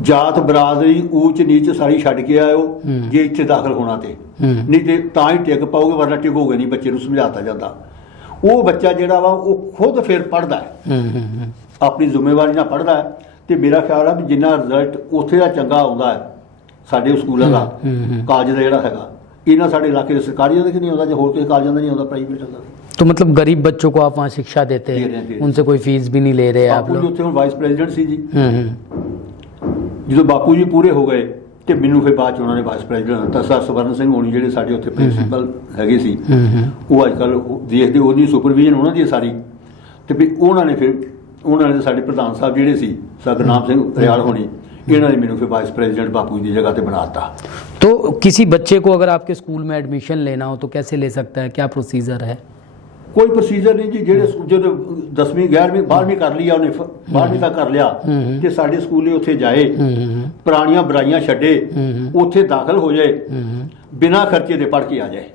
ਜਾਤ ਬਰਾਦਰੀ ਊਚ ਨੀਚ ਸਾਰੀ ਛੱਡ ਕੇ ਆਇਓ ਜੇ ਇੱਥੇ ਦਾਖਲ ਹੋਣਾ ਤੇ, ਨਹੀਂ ਤੇ ਤਾਂ ਹੀ ਟਿਕ ਪਾਓਗੇ, ਵਰਨਾ ਟਿਕੋਗੇ ਨਹੀਂ। ਬੱਚੇ ਨੂੰ ਸਮਝਾਤਾ ਜਾਂਦਾ। ਉਹ ਬੱਚਾ ਜਿਹੜਾ ਵਾ ਉਹ ਖੁਦ ਫਿਰ ਪੜ੍ਹਦਾ ਹੈ, ਆਪਣੀ ਜ਼ਿੰਮੇਵਾਰੀ ਨਾਲ ਪੜ੍ਹਦਾ ਹੈ। ਤੇ ਮੇਰਾ ਖਿਆਲ ਆ ਵੀ ਜਿੰਨਾ ਰਿਜ਼ਲਟ ਉੱਥੇ ਦਾ ਚੰਗਾ ਆਉਂਦਾ ਹੈ ਸਾਡੇ ਸਕੂਲਾਂ ਦਾ, ਕਾਲਜ ਦਾ ਜਿਹੜਾ ਹੈਗਾ, ਇਹਨਾਂ ਸਾਡੇ ਇਲਾਕੇ ਦੇ ਸਰਕਾਰੀਆਂ ਦਾ ਨਹੀਂ ਆਉਂਦਾ, ਜਾਂ ਹੋਰ ਕਿਸੇ ਕਾਲਜਾਂ ਦਾ नहीं आਉਂਦਾ, ਪ੍ਰਾਈਵੇਟ ਦਾ। तो मतलब गरीब बच्चों को आप वहाँ शिक्षा देते हैं, उनसे कोई फीस भी नहीं ले रहे आप लोग। ਉੱਥੇ ਹੁਣ ਵਾਈਸ ਪ੍ਰੈਜ਼ੀਡੈਂਟ ਸੀ ਜੀ। ਜਦੋਂ ਬਾਪੂ ਜੀ ਪੂਰੇ ਹੋ ਗਏ ਤੇ ਮੈਨੂੰ ਫਿਰ ਬਾਅਦ ਚ ਉਹਨਾਂ ਨੇ ਵਾਈਸ ਪ੍ਰੈਜ਼ੀਡੈਂਟ ਦਿੱਤਾ। ਸਰ ਸਵਰਨ ਸਿੰਘ ਹੋਣੀ ਜਿਹੜੇ ਸਾਡੇ ਉੱਥੇ ਪ੍ਰਿੰਸੀਪਲ ਹੈਗੇ ਸੀ, ਉਹ ਅੱਜ ਕੱਲ੍ਹ ਦੇਖਦੇ ਉਹਦੀ ਸੁਪਰਵਿਜ਼ਨ ਉਹਨਾਂ ਦੀ ਸਾਰੀ। ਤੇ ਵੀ ਉਹਨਾਂ ਨੇ ਸਾਡੇ ਪ੍ਰਧਾਨ ਸਾਹਿਬ ਜਿਹੜੇ ਸੀ ਸਤਨਾਮ ਸਿੰਘ ਰਿਆਲ ਹੋਣੀ, ਇਹਨਾਂ ਨੇ ਮੈਨੂੰ ਫਿਰ ਵਾइस प्रेसिडेंट बापू जी की जगह पे बनाता। तो किसी बच्चे को अगर आपके स्कूल में एडमिशन लेना हो तो कैसे ले सकता है, क्या प्रोसीजर है? कोई प्रोसीजर नहीं जी। ਜਿਹੜੇ ਜਦੋਂ 10ਵੀਂ 11ਵੀਂ 12ਵੀਂ ਕਰ ਲਈ ਆ, ਉਹਨੇ 12ਵੀਂ ਤੱਕ ਕਰ ਲਿਆ ਤੇ ਸਾਡੇ ਸਕੂਲੇ ਉੱਥੇ ਜਾਏ, ਪੁਰਾਣੀਆਂ ਬੁਰਾਈਆਂ ਛੱਡੇ, ਉੱਥੇ ਦਾਖਲ ਹੋ ਜਾਏ, ਬਿਨਾਂ ਖਰਚੇ ਦੇ पढ़ के आ जाए।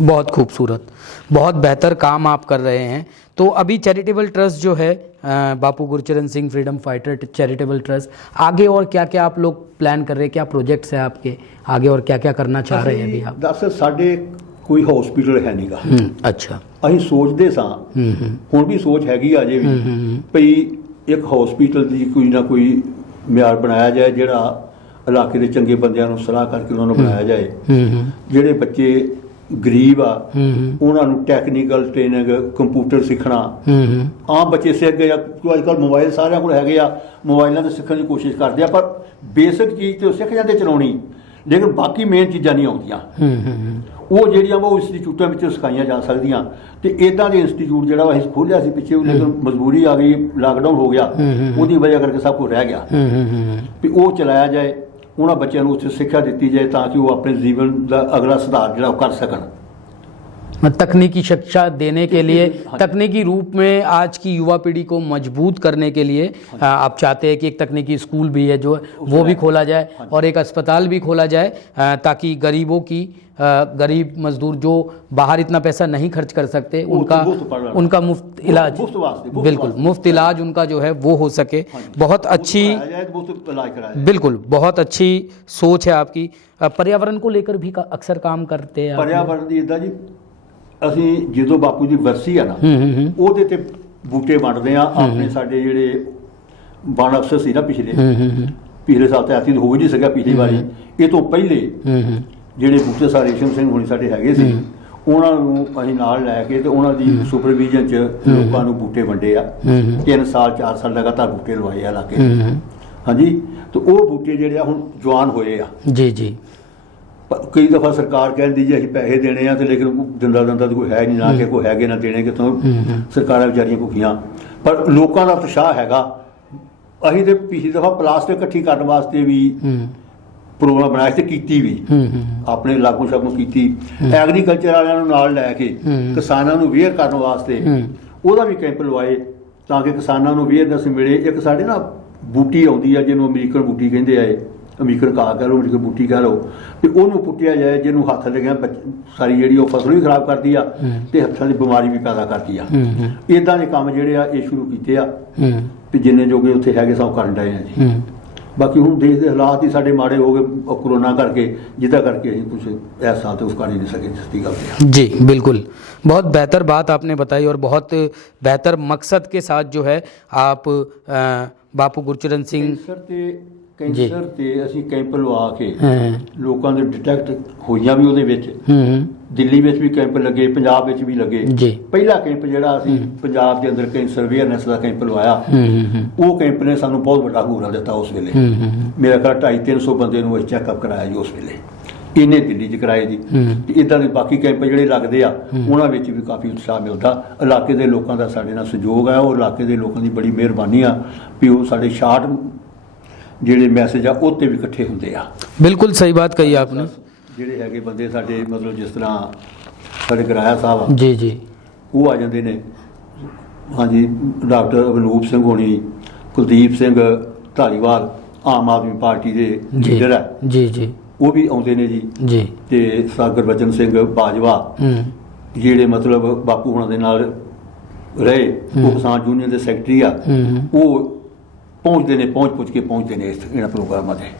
बहुत खूबसूरत, बहुत बेहतर काम आप कर रहे हैं। तो अभी चैरिटेबल ट्रस्ट जो है Bapu Gurcharan Singh freedom fighter charitable trust, आगे और क्या क्या आप लोग प्लान कर रहे हैं, क्या प्रोजेक्ट्स हैं आपके आगे और क्या क्या करना चाह रहे हैं अभी आप? दरअसल साढ़े कोई हॉस्पिटल है नहीं गा। अच्छा। ਅਸੀਂ ਸੋਚਦੇ ਸਾਂ, ਹੁਣ ਵੀ ਸੋਚ ਹੈਗੀ ਆ ਜੇ ਵੀ ਭਈ ਇੱਕ ਹਸਪੀਟਲ ਦੀ ਕੋਈ ਨਾ ਕੋਈ ਮਿਆਰ ਬਣਾਇਆ ਜਾਏ, ਜਿਹੜਾ ਇਲਾਕੇ ਦੇ ਚੰਗੇ ਬੰਦਿਆਂ ਨੂੰ ਸਲਾਹ ਕਰਕੇ ਉਹਨਾਂ ਨੂੰ ਬਣਾਇਆ ਜਾਏ। ਜਿਹੜੇ ਬੱਚੇ ਗਰੀਬ ਆ ਉਹਨਾਂ ਨੂੰ ਟੈਕਨੀਕਲ ਟ੍ਰੇਨਿੰਗ, ਕੰਪਿਊਟਰ ਸਿੱਖਣਾ, ਆਮ ਬੱਚੇ ਸਿੱਖ ਗਏ ਆ। ਅੱਜ ਕੱਲ੍ਹ ਮੋਬਾਈਲ ਸਾਰਿਆਂ ਕੋਲ ਹੈਗੇ ਆ, ਮੋਬਾਈਲਾਂ ਤੋਂ ਸਿੱਖਣ ਦੀ ਕੋਸ਼ਿਸ਼ ਕਰਦੇ ਆ, ਪਰ ਬੇਸਿਕ ਚੀਜ਼ ਤੇ ਉਹ ਸਿੱਖ ਜਾਂਦੇ ਚਲਾਉਣੀ, ਲੇਕਿਨ ਬਾਕੀ ਮੇਨ ਚੀਜ਼ਾਂ ਨਹੀਂ ਆਉਂਦੀਆਂ। ਉਹ ਜਿਹੜੀਆਂ ਉਹ ਇੰਸਟੀਚਿਊਟਾਂ ਵਿੱਚ ਸਿਖਾਈਆਂ ਜਾ ਸਕਦੀਆਂ। ਤੇ ਇੱਦਾਂ ਦੇ ਇੰਸਟੀਚਿਊਟ ਜਿਹੜਾ ਅਸੀਂ ਖੋਲ੍ਹਿਆ ਸੀ ਪਿੱਛੇ, ਲੇਕਿਨ ਮਜਬੂਰੀ ਆ ਗਈ, ਲਾਕਡਾਊਨ ਹੋ ਗਿਆ, ਉਹਦੀ ਵਜ੍ਹਾ ਕਰਕੇ ਸਭ ਕੁਝ ਰਹਿ ਗਿਆ। ਵੀ ਉਹ ਚਲਾਇਆ ਜਾਏ, ਉਹਨਾਂ ਬੱਚਿਆਂ ਨੂੰ ਉੱਥੇ ਸਿੱਖਿਆ ਦਿੱਤੀ ਜਾਏ ਤਾਂ ਕਿ ਉਹ ਆਪਣੇ ਜੀਵਨ ਦਾ ਅਗਲਾ ਸੁਧਾਰ ਜਿਹੜਾ ਉਹ ਕਰ ਸਕਣ। तकनीकी शिक्षा देने के लिए, तकनीकी रूप में आज की युवा पीढ़ी को मजबूत करने के लिए आप चाहते हैं कि एक तकनीकी स्कूल भी है जो वो भी खोला जाए और एक अस्पताल भी खोला जाए, ताकि गरीबों की, गरीब मजदूर जो बाहर इतना पैसा नहीं खर्च कर सकते, उनका मुफ्त इलाज, बिल्कुल मुफ्त इलाज उनका जो है वो हो सके। बहुत अच्छी, बिल्कुल बहुत अच्छी सोच है आपकी। पर्यावरण को लेकर भी अक्सर काम करते हैं। पर्यावरण की इदा जी, ਅਸੀਂ ਜਦੋਂ ਬਾਪੂ ਦੀ ਵਰਸੀ ਆ ਨਾ, ਉਹਦੇ ਤੇ ਬੂਟੇ ਵੰਡਦੇ ਆ ਆਪਣੇ। ਸਾਡੇ ਜਿਹੜੇ ਵਣ ਅਫਸਰ ਸੀ ਨਾ ਪਿਛਲੇ ਸਾਲ ਤੇ ਐਤੀ ਹੋ ਹੀ ਨਹੀਂ ਸਕਿਆ ਪਿਛਲੀ ਵਾਰੀ, ਇਹ ਤੋਂ ਪਹਿਲੇ ਜਿਹੜੇ ਬੂਟੇ ਸਾਰੇ ਰੇਸ਼ਮ ਸਿੰਘ ਹੋਣੀ ਸਾਡੇ ਹੈਗੇ ਸੀ, ਉਹਨਾਂ ਨੂੰ ਅਸੀਂ ਨਾਲ ਲੈ ਕੇ ਤੇ ਉਹਨਾਂ ਦੀ ਸੁਪਰਵਿਜ਼ਨ 'ਚ ਲੋਕਾਂ ਨੂੰ ਬੂਟੇ ਵੰਡੇ ਆ। 3 ਸਾਲ 4 ਸਾਲ ਲਗਾਤਾਰ ਬੂਟੇ ਲਵਾਏ ਆ ਇਲਾਕੇ 'ਚ। ਹਾਂਜੀ, ਤੇ ਉਹ ਬੂਟੇ ਜਿਹੜੇ ਆ ਹੁਣ ਜਵਾਨ ਹੋਏ ਆ ਜੀ ਜੀ। ਕਈ ਦਫਾ ਸਰਕਾਰ ਕਹਿੰਦੀ ਜੀ ਅਸੀਂ ਪੈਸੇ ਦੇਣੇ ਆ ਤੇ ਲੇਕਿਨ ਦਿੰਦਾ ਤਾਂ ਕੋਈ ਹੈ ਨਹੀਂ, ਨਾ ਕਿ ਕੋਈ ਹੈਗੇ ਨਾ ਦੇਣੇ ਕਿੱਥੋਂ। ਸਰਕਾਰਾਂ ਵਿਚਾਰੀਆਂ ਭੁੱਖੀਆਂ, ਪਰ ਲੋਕਾਂ ਦਾ ਉਤਸ਼ਾਹ ਹੈਗਾ। ਅਸੀਂ ਤੇ ਪਿਛਲੀ ਦਫਾ ਪਲਾਸਟਿਕ ਇਕੱਠੀ ਕਰਨ ਵਾਸਤੇ ਵੀ ਪ੍ਰੋਗਰਾਮ ਬਣਾਇਆ ਤੇ ਕੀਤੀ ਵੀ, ਆਪਣੇ ਲਾਗੂ ਸ਼ਾਗੂ ਕੀਤੀ। ਐਗਰੀਕਲਚਰ ਵਾਲਿਆਂ ਨੂੰ ਨਾਲ ਲੈ ਕੇ ਕਿਸਾਨਾਂ ਨੂੰ ਅਵੇਅਰ ਕਰਨ ਵਾਸਤੇ ਉਹਦਾ ਵੀ ਕੈਂਪ ਲਵਾਏ ਤਾਂ ਕਿ ਕਿਸਾਨਾਂ ਨੂੰ ਅਵੇਅਰਨੈਸ ਮਿਲੇ। ਇੱਕ ਸਾਡੇ ਨਾ ਬੂਟੀ ਆਉਂਦੀ ਆ ਜਿਹਨੂੰ ਅਮਰੀਕਨ ਬੂਟੀ ਕਹਿੰਦੇ ਆ, ਅਮਰੀਕਨ ਘਾਹ ਕਹਿ ਲਓ, ਅਮਰੀਕਨ ਬੂਟੀ ਕਹਿ ਲਓ, ਤੇ ਉਹਨੂੰ ਪੁੱਟਿਆ ਜਾਏ ਜਿਹਨੂੰ ਹੱਥ ਲੱਗਿਆ ਸਾਰੀ ਜਿਹੜੀ ਉਹ ਫਸਲ ਵੀ ਖਰਾਬ ਕਰਦੀ ਆ ਤੇ ਹੱਥਾਂ ਦੀ ਬਿਮਾਰੀ ਵੀ ਪੈਦਾ ਕਰਦੀ ਆ। ਇਦਾਂ ਦੇ ਕੰਮ ਜਿਹੜੇ ਆ ਇਹ ਸ਼ੁਰੂ ਕੀਤੇ ਆ ਤੇ ਜਿੰਨੇ ਜੋਗੇ ਉੱਥੇ ਹੈਗੇ ਸਭ ਕਰਨ ਡਏ ਆ ਜੀ। ਬਾਕੀ ਹੁਣ ਦੇਸ਼ ਦੇ ਹਾਲਾਤ ਹੀ ਸਾਡੇ ਮਾੜੇ ਹੋ ਗਏ कोरोना करके, जिदा करके कुछ ऐसा तो उसका नहीं सके सस्ती गल। जी बिल्कुल, बहुत बेहतर बात आपने बताई और बहुत बेहतर मकसद के साथ जो है आप ਬਾਪੂ ਗੁਰਚਰਨ ਸਿੰਘ ਕੈਂਸਰ ਤੇ ਅਸੀਂ ਕੈਂਪ ਲਵਾ ਕੇ ਲੋਕਾਂ ਦੇ ਡਿਟੈਕਟ ਹੋਈਆਂ ਵੀ ਉਹਦੇ ਵਿੱਚ। ਦਿੱਲੀ ਵਿੱਚ ਵੀ ਕੈਂਪ ਲੱਗੇ, ਪੰਜਾਬ ਵਿੱਚ ਵੀ ਲੱਗੇ। ਪਹਿਲਾ ਕੈਂਪ ਜਿਹੜਾ ਅਸੀਂ ਪੰਜਾਬ ਦੇ ਅੰਦਰ ਕੈਂਸਰ ਅਵੇਅਰਨੈਸ ਦਾ ਕੈਂਪ ਲਵਾਇਆ, ਉਹ ਕੈਂਪ ਨੇ ਸਾਨੂੰ ਬਹੁਤ ਵੱਡਾ ਹੂਰਾ ਦਿੱਤਾ। ਉਸ ਵੇਲੇ ਮੇਰਾ ਘਰ 250-300 ਬੰਦੇ ਨੂੰ ਚੈੱਕਅਪ ਕਰਾਇਆ ਜੀ ਉਸ ਵੇਲੇ, ਇਹਨੇ ਦਿੱਲੀ 'ਚ ਕਰਾਏ ਜੀ। ਤੇ ਇੱਦਾਂ ਦੇ ਬਾਕੀ ਕੈਂਪ ਜਿਹੜੇ ਲੱਗਦੇ ਆ ਉਹਨਾਂ ਵਿੱਚ ਵੀ ਕਾਫੀ ਉਤਸ਼ਾਹ ਮਿਲਦਾ। ਇਲਾਕੇ ਦੇ ਲੋਕਾਂ ਦਾ ਸਾਡੇ ਨਾਲ ਸਹਿਯੋਗ ਹੈ, ਉਹ ਇਲਾਕੇ ਦੇ ਲੋਕਾਂ ਦੀ ਬੜੀ ਮਿਹਰਬਾਨੀ ਆ ਵੀ ਉਹ ਸਾਡੇ ਸ਼ਾਰਟ ਜਿਹੜੇ ਮੈਸੇਜ ਆ ਉਹ 'ਤੇ ਵੀ ਇਕੱਠੇ ਹੁੰਦੇ ਆ। ਬਿਲਕੁਲ ਸਹੀ ਬਾਤ ਕਹੀ ਆਪਨੇ। ਜਿਹੜੇ ਹੈਗੇ ਬੰਦੇ ਸਾਡੇ ਮਤਲਬ ਜਿਸ ਤਰ੍ਹਾਂ ਸਾਡੇ ਗਰਾਇਆ ਸਾਹਿਬ ਆ ਜੀ ਜੀ, ਉਹ ਆ ਜਾਂਦੇ ਨੇ। ਹਾਂਜੀ, ਡਾਕਟਰ ਅਵਨੂਪ ਸਿੰਘ ਹੋਣੀ, ਕੁਲਦੀਪ ਸਿੰਘ ਧਾਲੀਵਾਲ ਆਮ ਆਦਮੀ ਪਾਰਟੀ ਦੇ ਲੀਡਰ ਆ ਜੀ ਜੀ, ਉਹ ਵੀ ਆਉਂਦੇ ਨੇ ਜੀ ਜੀ। ਤੇ ਗੁਰਬਚਨ ਸਿੰਘ ਬਾਜਵਾ ਜਿਹੜੇ ਮਤਲਬ ਬਾਪੂ ਹੁਣਾਂ ਦੇ ਨਾਲ ਰਹੇ, ਉਹ ਕਿਸਾਨ ਯੂਨੀਅਨ ਦੇ ਸੈਕਟਰੀ ਆ, ਉਹ पहुँचते हैं, पहुँच के पहुँचते हैं इन प्रोग्रामों में।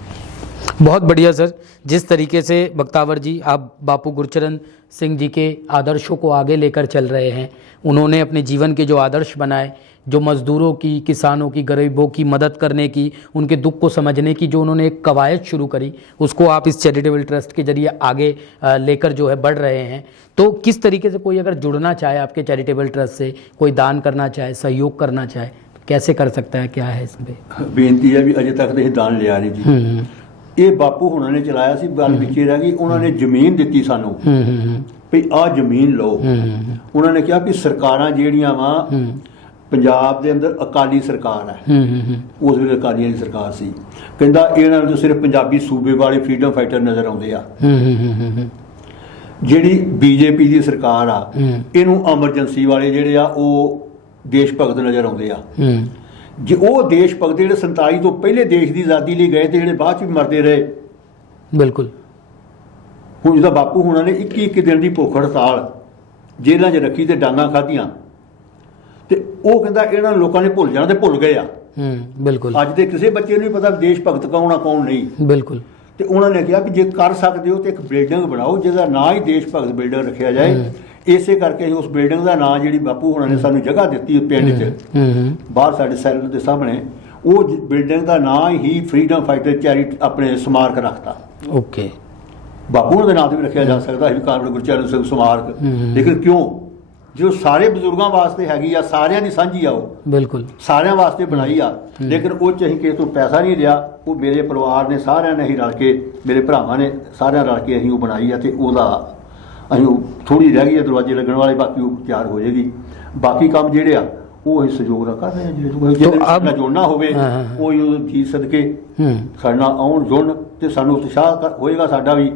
बहुत बढ़िया सर, जिस तरीके से बख्तावर जी आप बापू गुरचरण सिंह जी के आदर्शों को आगे लेकर चल रहे हैं, उन्होंने अपने जीवन के जो आदर्श बनाए, जो मज़दूरों की, किसानों की, गरीबों की मदद करने की, उनके दुख को समझने की जो उन्होंने एक कवायद शुरू करी, उसको आप इस चैरिटेबल ट्रस्ट के जरिए आगे लेकर जो है बढ़ रहे हैं। तो किस तरीके से कोई अगर जुड़ना चाहे आपके चैरिटेबल ट्रस्ट से, कोई दान करना चाहे, सहयोग करना चाहे, कैसे कर सकता है, क्या है इसमें? बेनती है भी अजे तक तो दान लिया नहीं जी। ये बापू हुणां ने चलाया सी, गल पिछे रह गई। उन्होंने जमीन दी सानू भी आ जमीन लो। उन्होंने कहा भी सरकारां जेहड़ियां वा पंजाब दे अंदर अकाली सरकार है, उस वेले अकालियां दी सरकार सी, कहंदा इन्हां नूं सिर्फ पंजाबी सूबे वाले फ्रीडम फाइटर नज़र आउंदे आ। जिहड़ी बीजेपी दी सरकार आ, इहनूं एमरजेंसी वाले जिहड़े आ ਉਹ देश भगत नज़र आते हैं। जे वो देश भगत जो 47 तो पहले देश की आज़ादी लिए गए तो जो बाद भी मरते रहे, बिल्कुल हूँ जो बापू हुणां ने 21 दिन की भुख हड़ताल जेलों च रखी तो डांगा खाधियां, तो वो कहता इन्होंने लोगों ने भुल जाना, तो भुल गए आ। बिल्कुल अज तो किसी बच्चे नहीं पता देश भगत कौन आ कौन नहीं। बिल्कुल, तो उन्होंने कहा कि जे कर सकते हो तो एक बिल्डिंग बनाओ जिसका ना ही देश भगत बिल्डिंग रखा जाए। इसे करके उस बिल्डिंग का नाम जी बापू हुणां ने सानू जगह दी पिंड च बाहर साडे सैल के सामने, वो बिल्डिंग का नाम ही फ्रीडम फाइटर चैरिटी अपने स्मारक रखता। ओके, बापू हुणां दे नाम ते भी रखा जा सकता है कानून गुरचरण सिंह स्मारक, लेकिन क्यों जो सारे बजुर्गों वास्ते हैगी आ, सारियां दी सांझी आ, वो बिल्कुल सारियां वास्ते बनाई आ, लेकिन वो च असीं किसे तों पैसा नहीं लिया। वो मेरे परिवार ने सारियां ने ही रल के, मेरे भरावां ने सारियां रल के असीं वो बनाई आ, ते ओहदा ਅਸੀਂ थोड़ी रह गई है दरवाजे लगने वाले, बाकी वो तैयार हो जाएगी। बाकी काम जेडे आ वो असीं सहयोग नाल कर रहे हैं। जिहड़ा जोड़ना होवे वो जी सदके साडे नाल आउण जुड़न ते सानूं उत्साह होएगा, साडा भी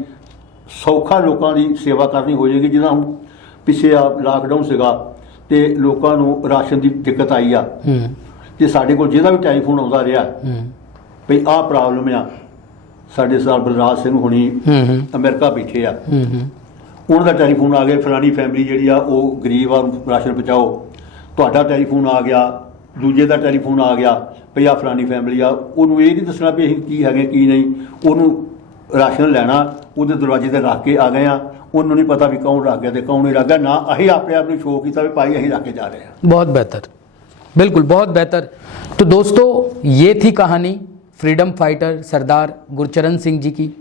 सौखा लोकां दी सेवा करनी हो जाएगी। जिद्दां हुण पिछे लॉकडाउन सीगा ते लोकां नूं राशन दी दिक्कत आई आ, ते साडे कोल जिहदा भी टैलीफोन आउंदा रिहा भई आह प्रॉब्लम आ, साडे सरदार बलराज सिंह हुणी अमेरिका बैठे आ, उन्होंने टैलीफोन आ गया फलानी फैमिली जी वो गरीब आ राशन पहुँचाओ, तो टैलीफोन आ गया, दूजे का टैलीफोन आ गया भई आ फलानी फैमिली आ, उन्होंने ये नहीं दसना भी असीं की है की नहीं, उन्होंने राशन लैना वो दरवाजे से रख के आ गए हैं, उन्होंने नहीं पता भी कौन रख गया तो कौन नहीं रख गया, ना असीं अपने आप शो किया भी भाई असीं रख के जा रहे हैं। बहुत बेहतर, बिल्कुल बहुत बेहतर। तो दोस्तों ये थी कहानी फ्रीडम फाइटर सरदार गुरचरण सिंह जी की,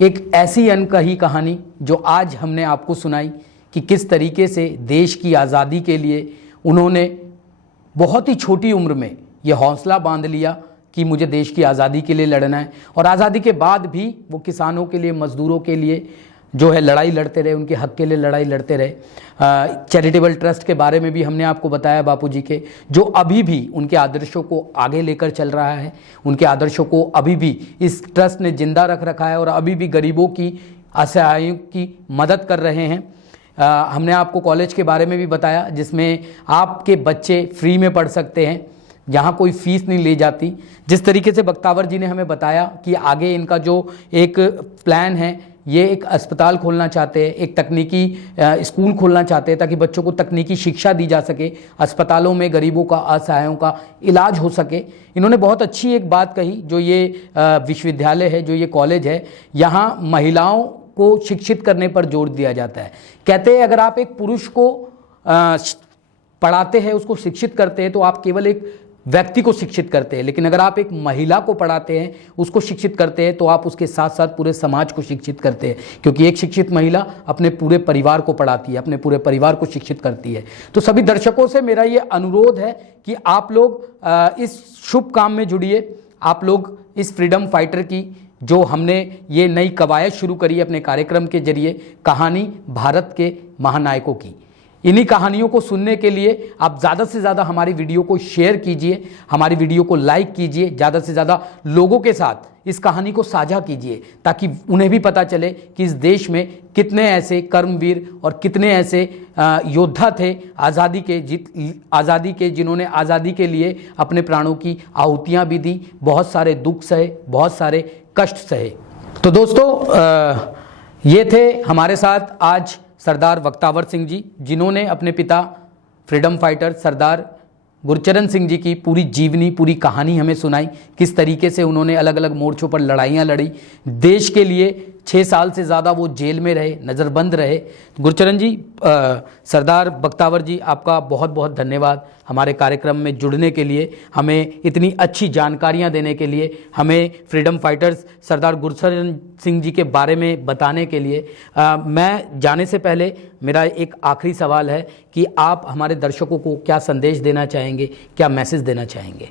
एक ऐसी अनकही कहानी जो आज हमने आपको सुनाई कि किस तरीके से देश की आज़ादी के लिए उन्होंने बहुत ही छोटी उम्र में ये हौसला बांध लिया कि मुझे देश की आज़ादी के लिए लड़ना है, और आज़ादी के बाद भी वो किसानों के लिए, मज़दूरों के लिए जो है लड़ाई लड़ते रहे, उनके हक के लिए लड़ाई लड़ते रहे। चैरिटेबल ट्रस्ट के बारे में भी हमने आपको बताया बापूजी के, जो अभी भी उनके आदर्शों को आगे लेकर चल रहा है, उनके आदर्शों को अभी भी इस ट्रस्ट ने जिंदा रख रखा है और अभी भी गरीबों की, असहायों की मदद कर रहे हैं। हमने आपको कॉलेज के बारे में भी बताया जिसमें आपके बच्चे फ्री में पढ़ सकते हैं, जहाँ कोई फीस नहीं ली जाती। जिस तरीके से बख्तावर जी ने हमें बताया कि आगे इनका जो एक प्लान है, ये एक अस्पताल खोलना चाहते हैं, एक तकनीकी स्कूल खोलना चाहते हैं ताकि बच्चों को तकनीकी शिक्षा दी जा सके, अस्पतालों में गरीबों का, असहायों का इलाज हो सके। इन्होंने बहुत अच्छी एक बात कही, जो ये विश्वविद्यालय है, जो ये कॉलेज है, यहाँ महिलाओं को शिक्षित करने पर जोर दिया जाता है। कहते हैं अगर आप एक पुरुष को पढ़ाते हैं, उसको शिक्षित करते हैं, तो आप केवल एक व्यक्ति को शिक्षित करते हैं, लेकिन अगर आप एक महिला को पढ़ाते हैं, उसको शिक्षित करते हैं, तो आप उसके साथ साथ पूरे समाज को शिक्षित करते हैं, क्योंकि एक शिक्षित महिला अपने पूरे परिवार को पढ़ाती है, अपने पूरे परिवार को शिक्षित करती है। तो सभी दर्शकों से मेरा ये अनुरोध है कि आप लोग इस शुभ काम में जुड़िए। आप लोग इस फ्रीडम फाइटर की जो हमने ये नई कवायद शुरू करी अपने कार्यक्रम के जरिए, कहानी भारत के महानायकों की, इन्हीं कहानियों को सुनने के लिए आप ज़्यादा से ज़्यादा हमारी वीडियो को शेयर कीजिए, हमारी वीडियो को लाइक कीजिए, ज़्यादा से ज़्यादा लोगों के साथ इस कहानी को साझा कीजिए, ताकि उन्हें भी पता चले कि इस देश में कितने ऐसे कर्मवीर और कितने ऐसे योद्धा थे आज़ादी के, जिन्होंने आज़ादी के लिए अपने प्राणों की आहुतियाँ भी दी, बहुत सारे दुख सहे, बहुत सारे कष्ट सहे। तो दोस्तों, ये थे हमारे साथ आज सरदार बख्तावर सिंह जी, जिन्होंने अपने पिता फ्रीडम फाइटर सरदार गुरचरण सिंह जी की पूरी जीवनी, पूरी कहानी हमें सुनाई, किस तरीके से उन्होंने अलग अलग मोर्चों पर लड़ाइयाँ लड़ी, देश के लिए 6 साल से ज़्यादा वो जेल में रहे, नज़रबंद रहे। गुरचरण जी, सरदार बख्तावर जी, आपका बहुत बहुत धन्यवाद हमारे कार्यक्रम में जुड़ने के लिए, हमें इतनी अच्छी जानकारियां देने के लिए, हमें फ्रीडम फाइटर्स सरदार गुरचरण सिंह जी के बारे में बताने के लिए। मैं जाने से पहले मेरा एक आखिरी सवाल है कि आप हमारे दर्शकों को क्या संदेश देना चाहेंगे, क्या मैसेज देना चाहेंगे?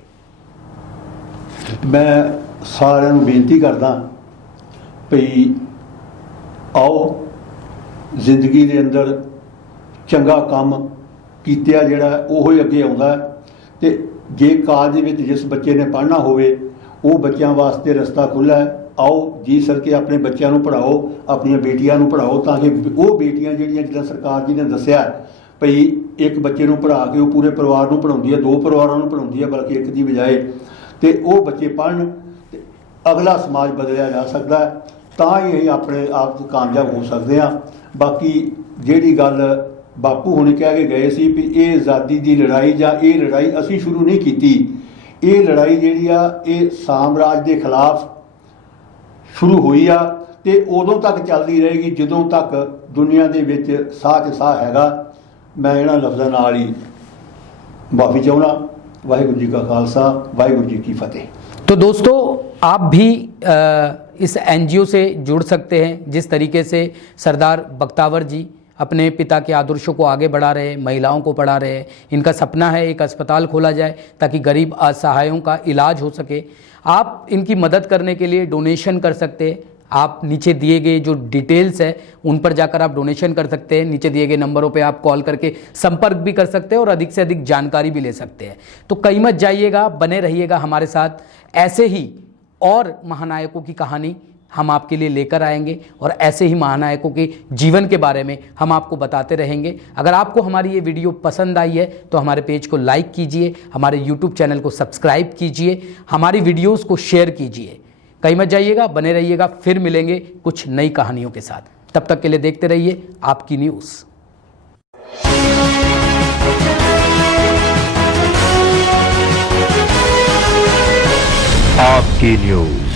मैं साਰਿਆਂ ਨੂੰ ਬੇਨਤੀ ਕਰਦਾ ਭਈ आओ ਜ਼ਿੰਦਗੀ ਦੇ ਅੰਦਰ ਚੰਗਾ ਕੰਮ ਕੀਤਿਆ ਜਿਹੜਾ ਉਹੋ ਹੀ ਅੱਗੇ ਆਉਂਦਾ ਤੇ ਜੇ ਕਾਲਜ ਦੇ ਵਿੱਚ ਜਿਸ ਬੱਚੇ ਨੇ ਪੜ੍ਹਨਾ ਹੋਵੇ ਉਹ ਬੱਚਿਆਂ ਵਾਸਤੇ ਰਸਤਾ ਖੁੱਲ੍ਹਾ ਹੈ। आओ जी सर के अपने बच्चों को पढ़ाओ, अपन बेटियां पढ़ाओ, ताकि वो बेटियां जिहड़ियां जिद्दां सरकार जी ने दस्सिया भई एक बच्चे को पढ़ा के वो पूरे परिवार को पढ़ाउंदी है, 2 परिवारों को पढ़ाउंदी है, बल्कि एक की बजाय, तो वो बच्चे पढ़न, अगला समाज बदलिया जा सकता है, तां ही ਅਸੀਂ अपने आप कामयाब हो सकते हैं। बाकी जिहड़ी गल बापू हुणे कह के गए सी भी ये आज़ादी की लड़ाई जां ये लड़ाई असीं शुरू नहीं की, ये लड़ाई जिहड़ी आ ये साम्राज के खिलाफ शुरू हुई आ ते उदों तक चलती रहेगी जदों तक दुनिया दे विच साह च साह हैगा। मैं इन्हां लफ्ज़ां नाल ही माफ़ी चाहुंदा। वाहिगुरू जी का खालसा, वाहिगुरू जी की फतेह। तो दोस्तों, आप भी इस NGO से जुड़ सकते हैं, जिस तरीके से सरदार बख्तावर जी अपने पिता के आदर्शों को आगे बढ़ा रहे हैं, महिलाओं को पढ़ा रहे हैं। इनका सपना है एक अस्पताल खोला जाए ताकि गरीब असहायों का इलाज हो सके। आप इनकी मदद करने के लिए डोनेशन कर सकते हैं। आप नीचे दिए गए जो डिटेल्स है उन पर जाकर आप डोनेशन कर सकते हैं। नीचे दिए गए नंबरों पे आप कॉल करके संपर्क भी कर सकते हैं और अधिक से अधिक जानकारी भी ले सकते हैं। तो कहीं मत जाइएगा, बने रहिएगा हमारे साथ। ऐसे ही और महानायकों की कहानी हम आपके लिए लेकर आएंगे और ऐसे ही महानायकों के जीवन के बारे में हम आपको बताते रहेंगे। अगर आपको हमारी ये वीडियो पसंद आई है तो हमारे पेज को लाइक कीजिए, हमारे YouTube चैनल को सब्सक्राइब कीजिए, हमारी वीडियोस को शेयर कीजिए। कहीं मत जाइएगा, बने रहिएगा। फिर मिलेंगे कुछ नई कहानियों के साथ। तब तक के लिए देखते रहिए आपकी न्यूज़। आपकी न्यूज़।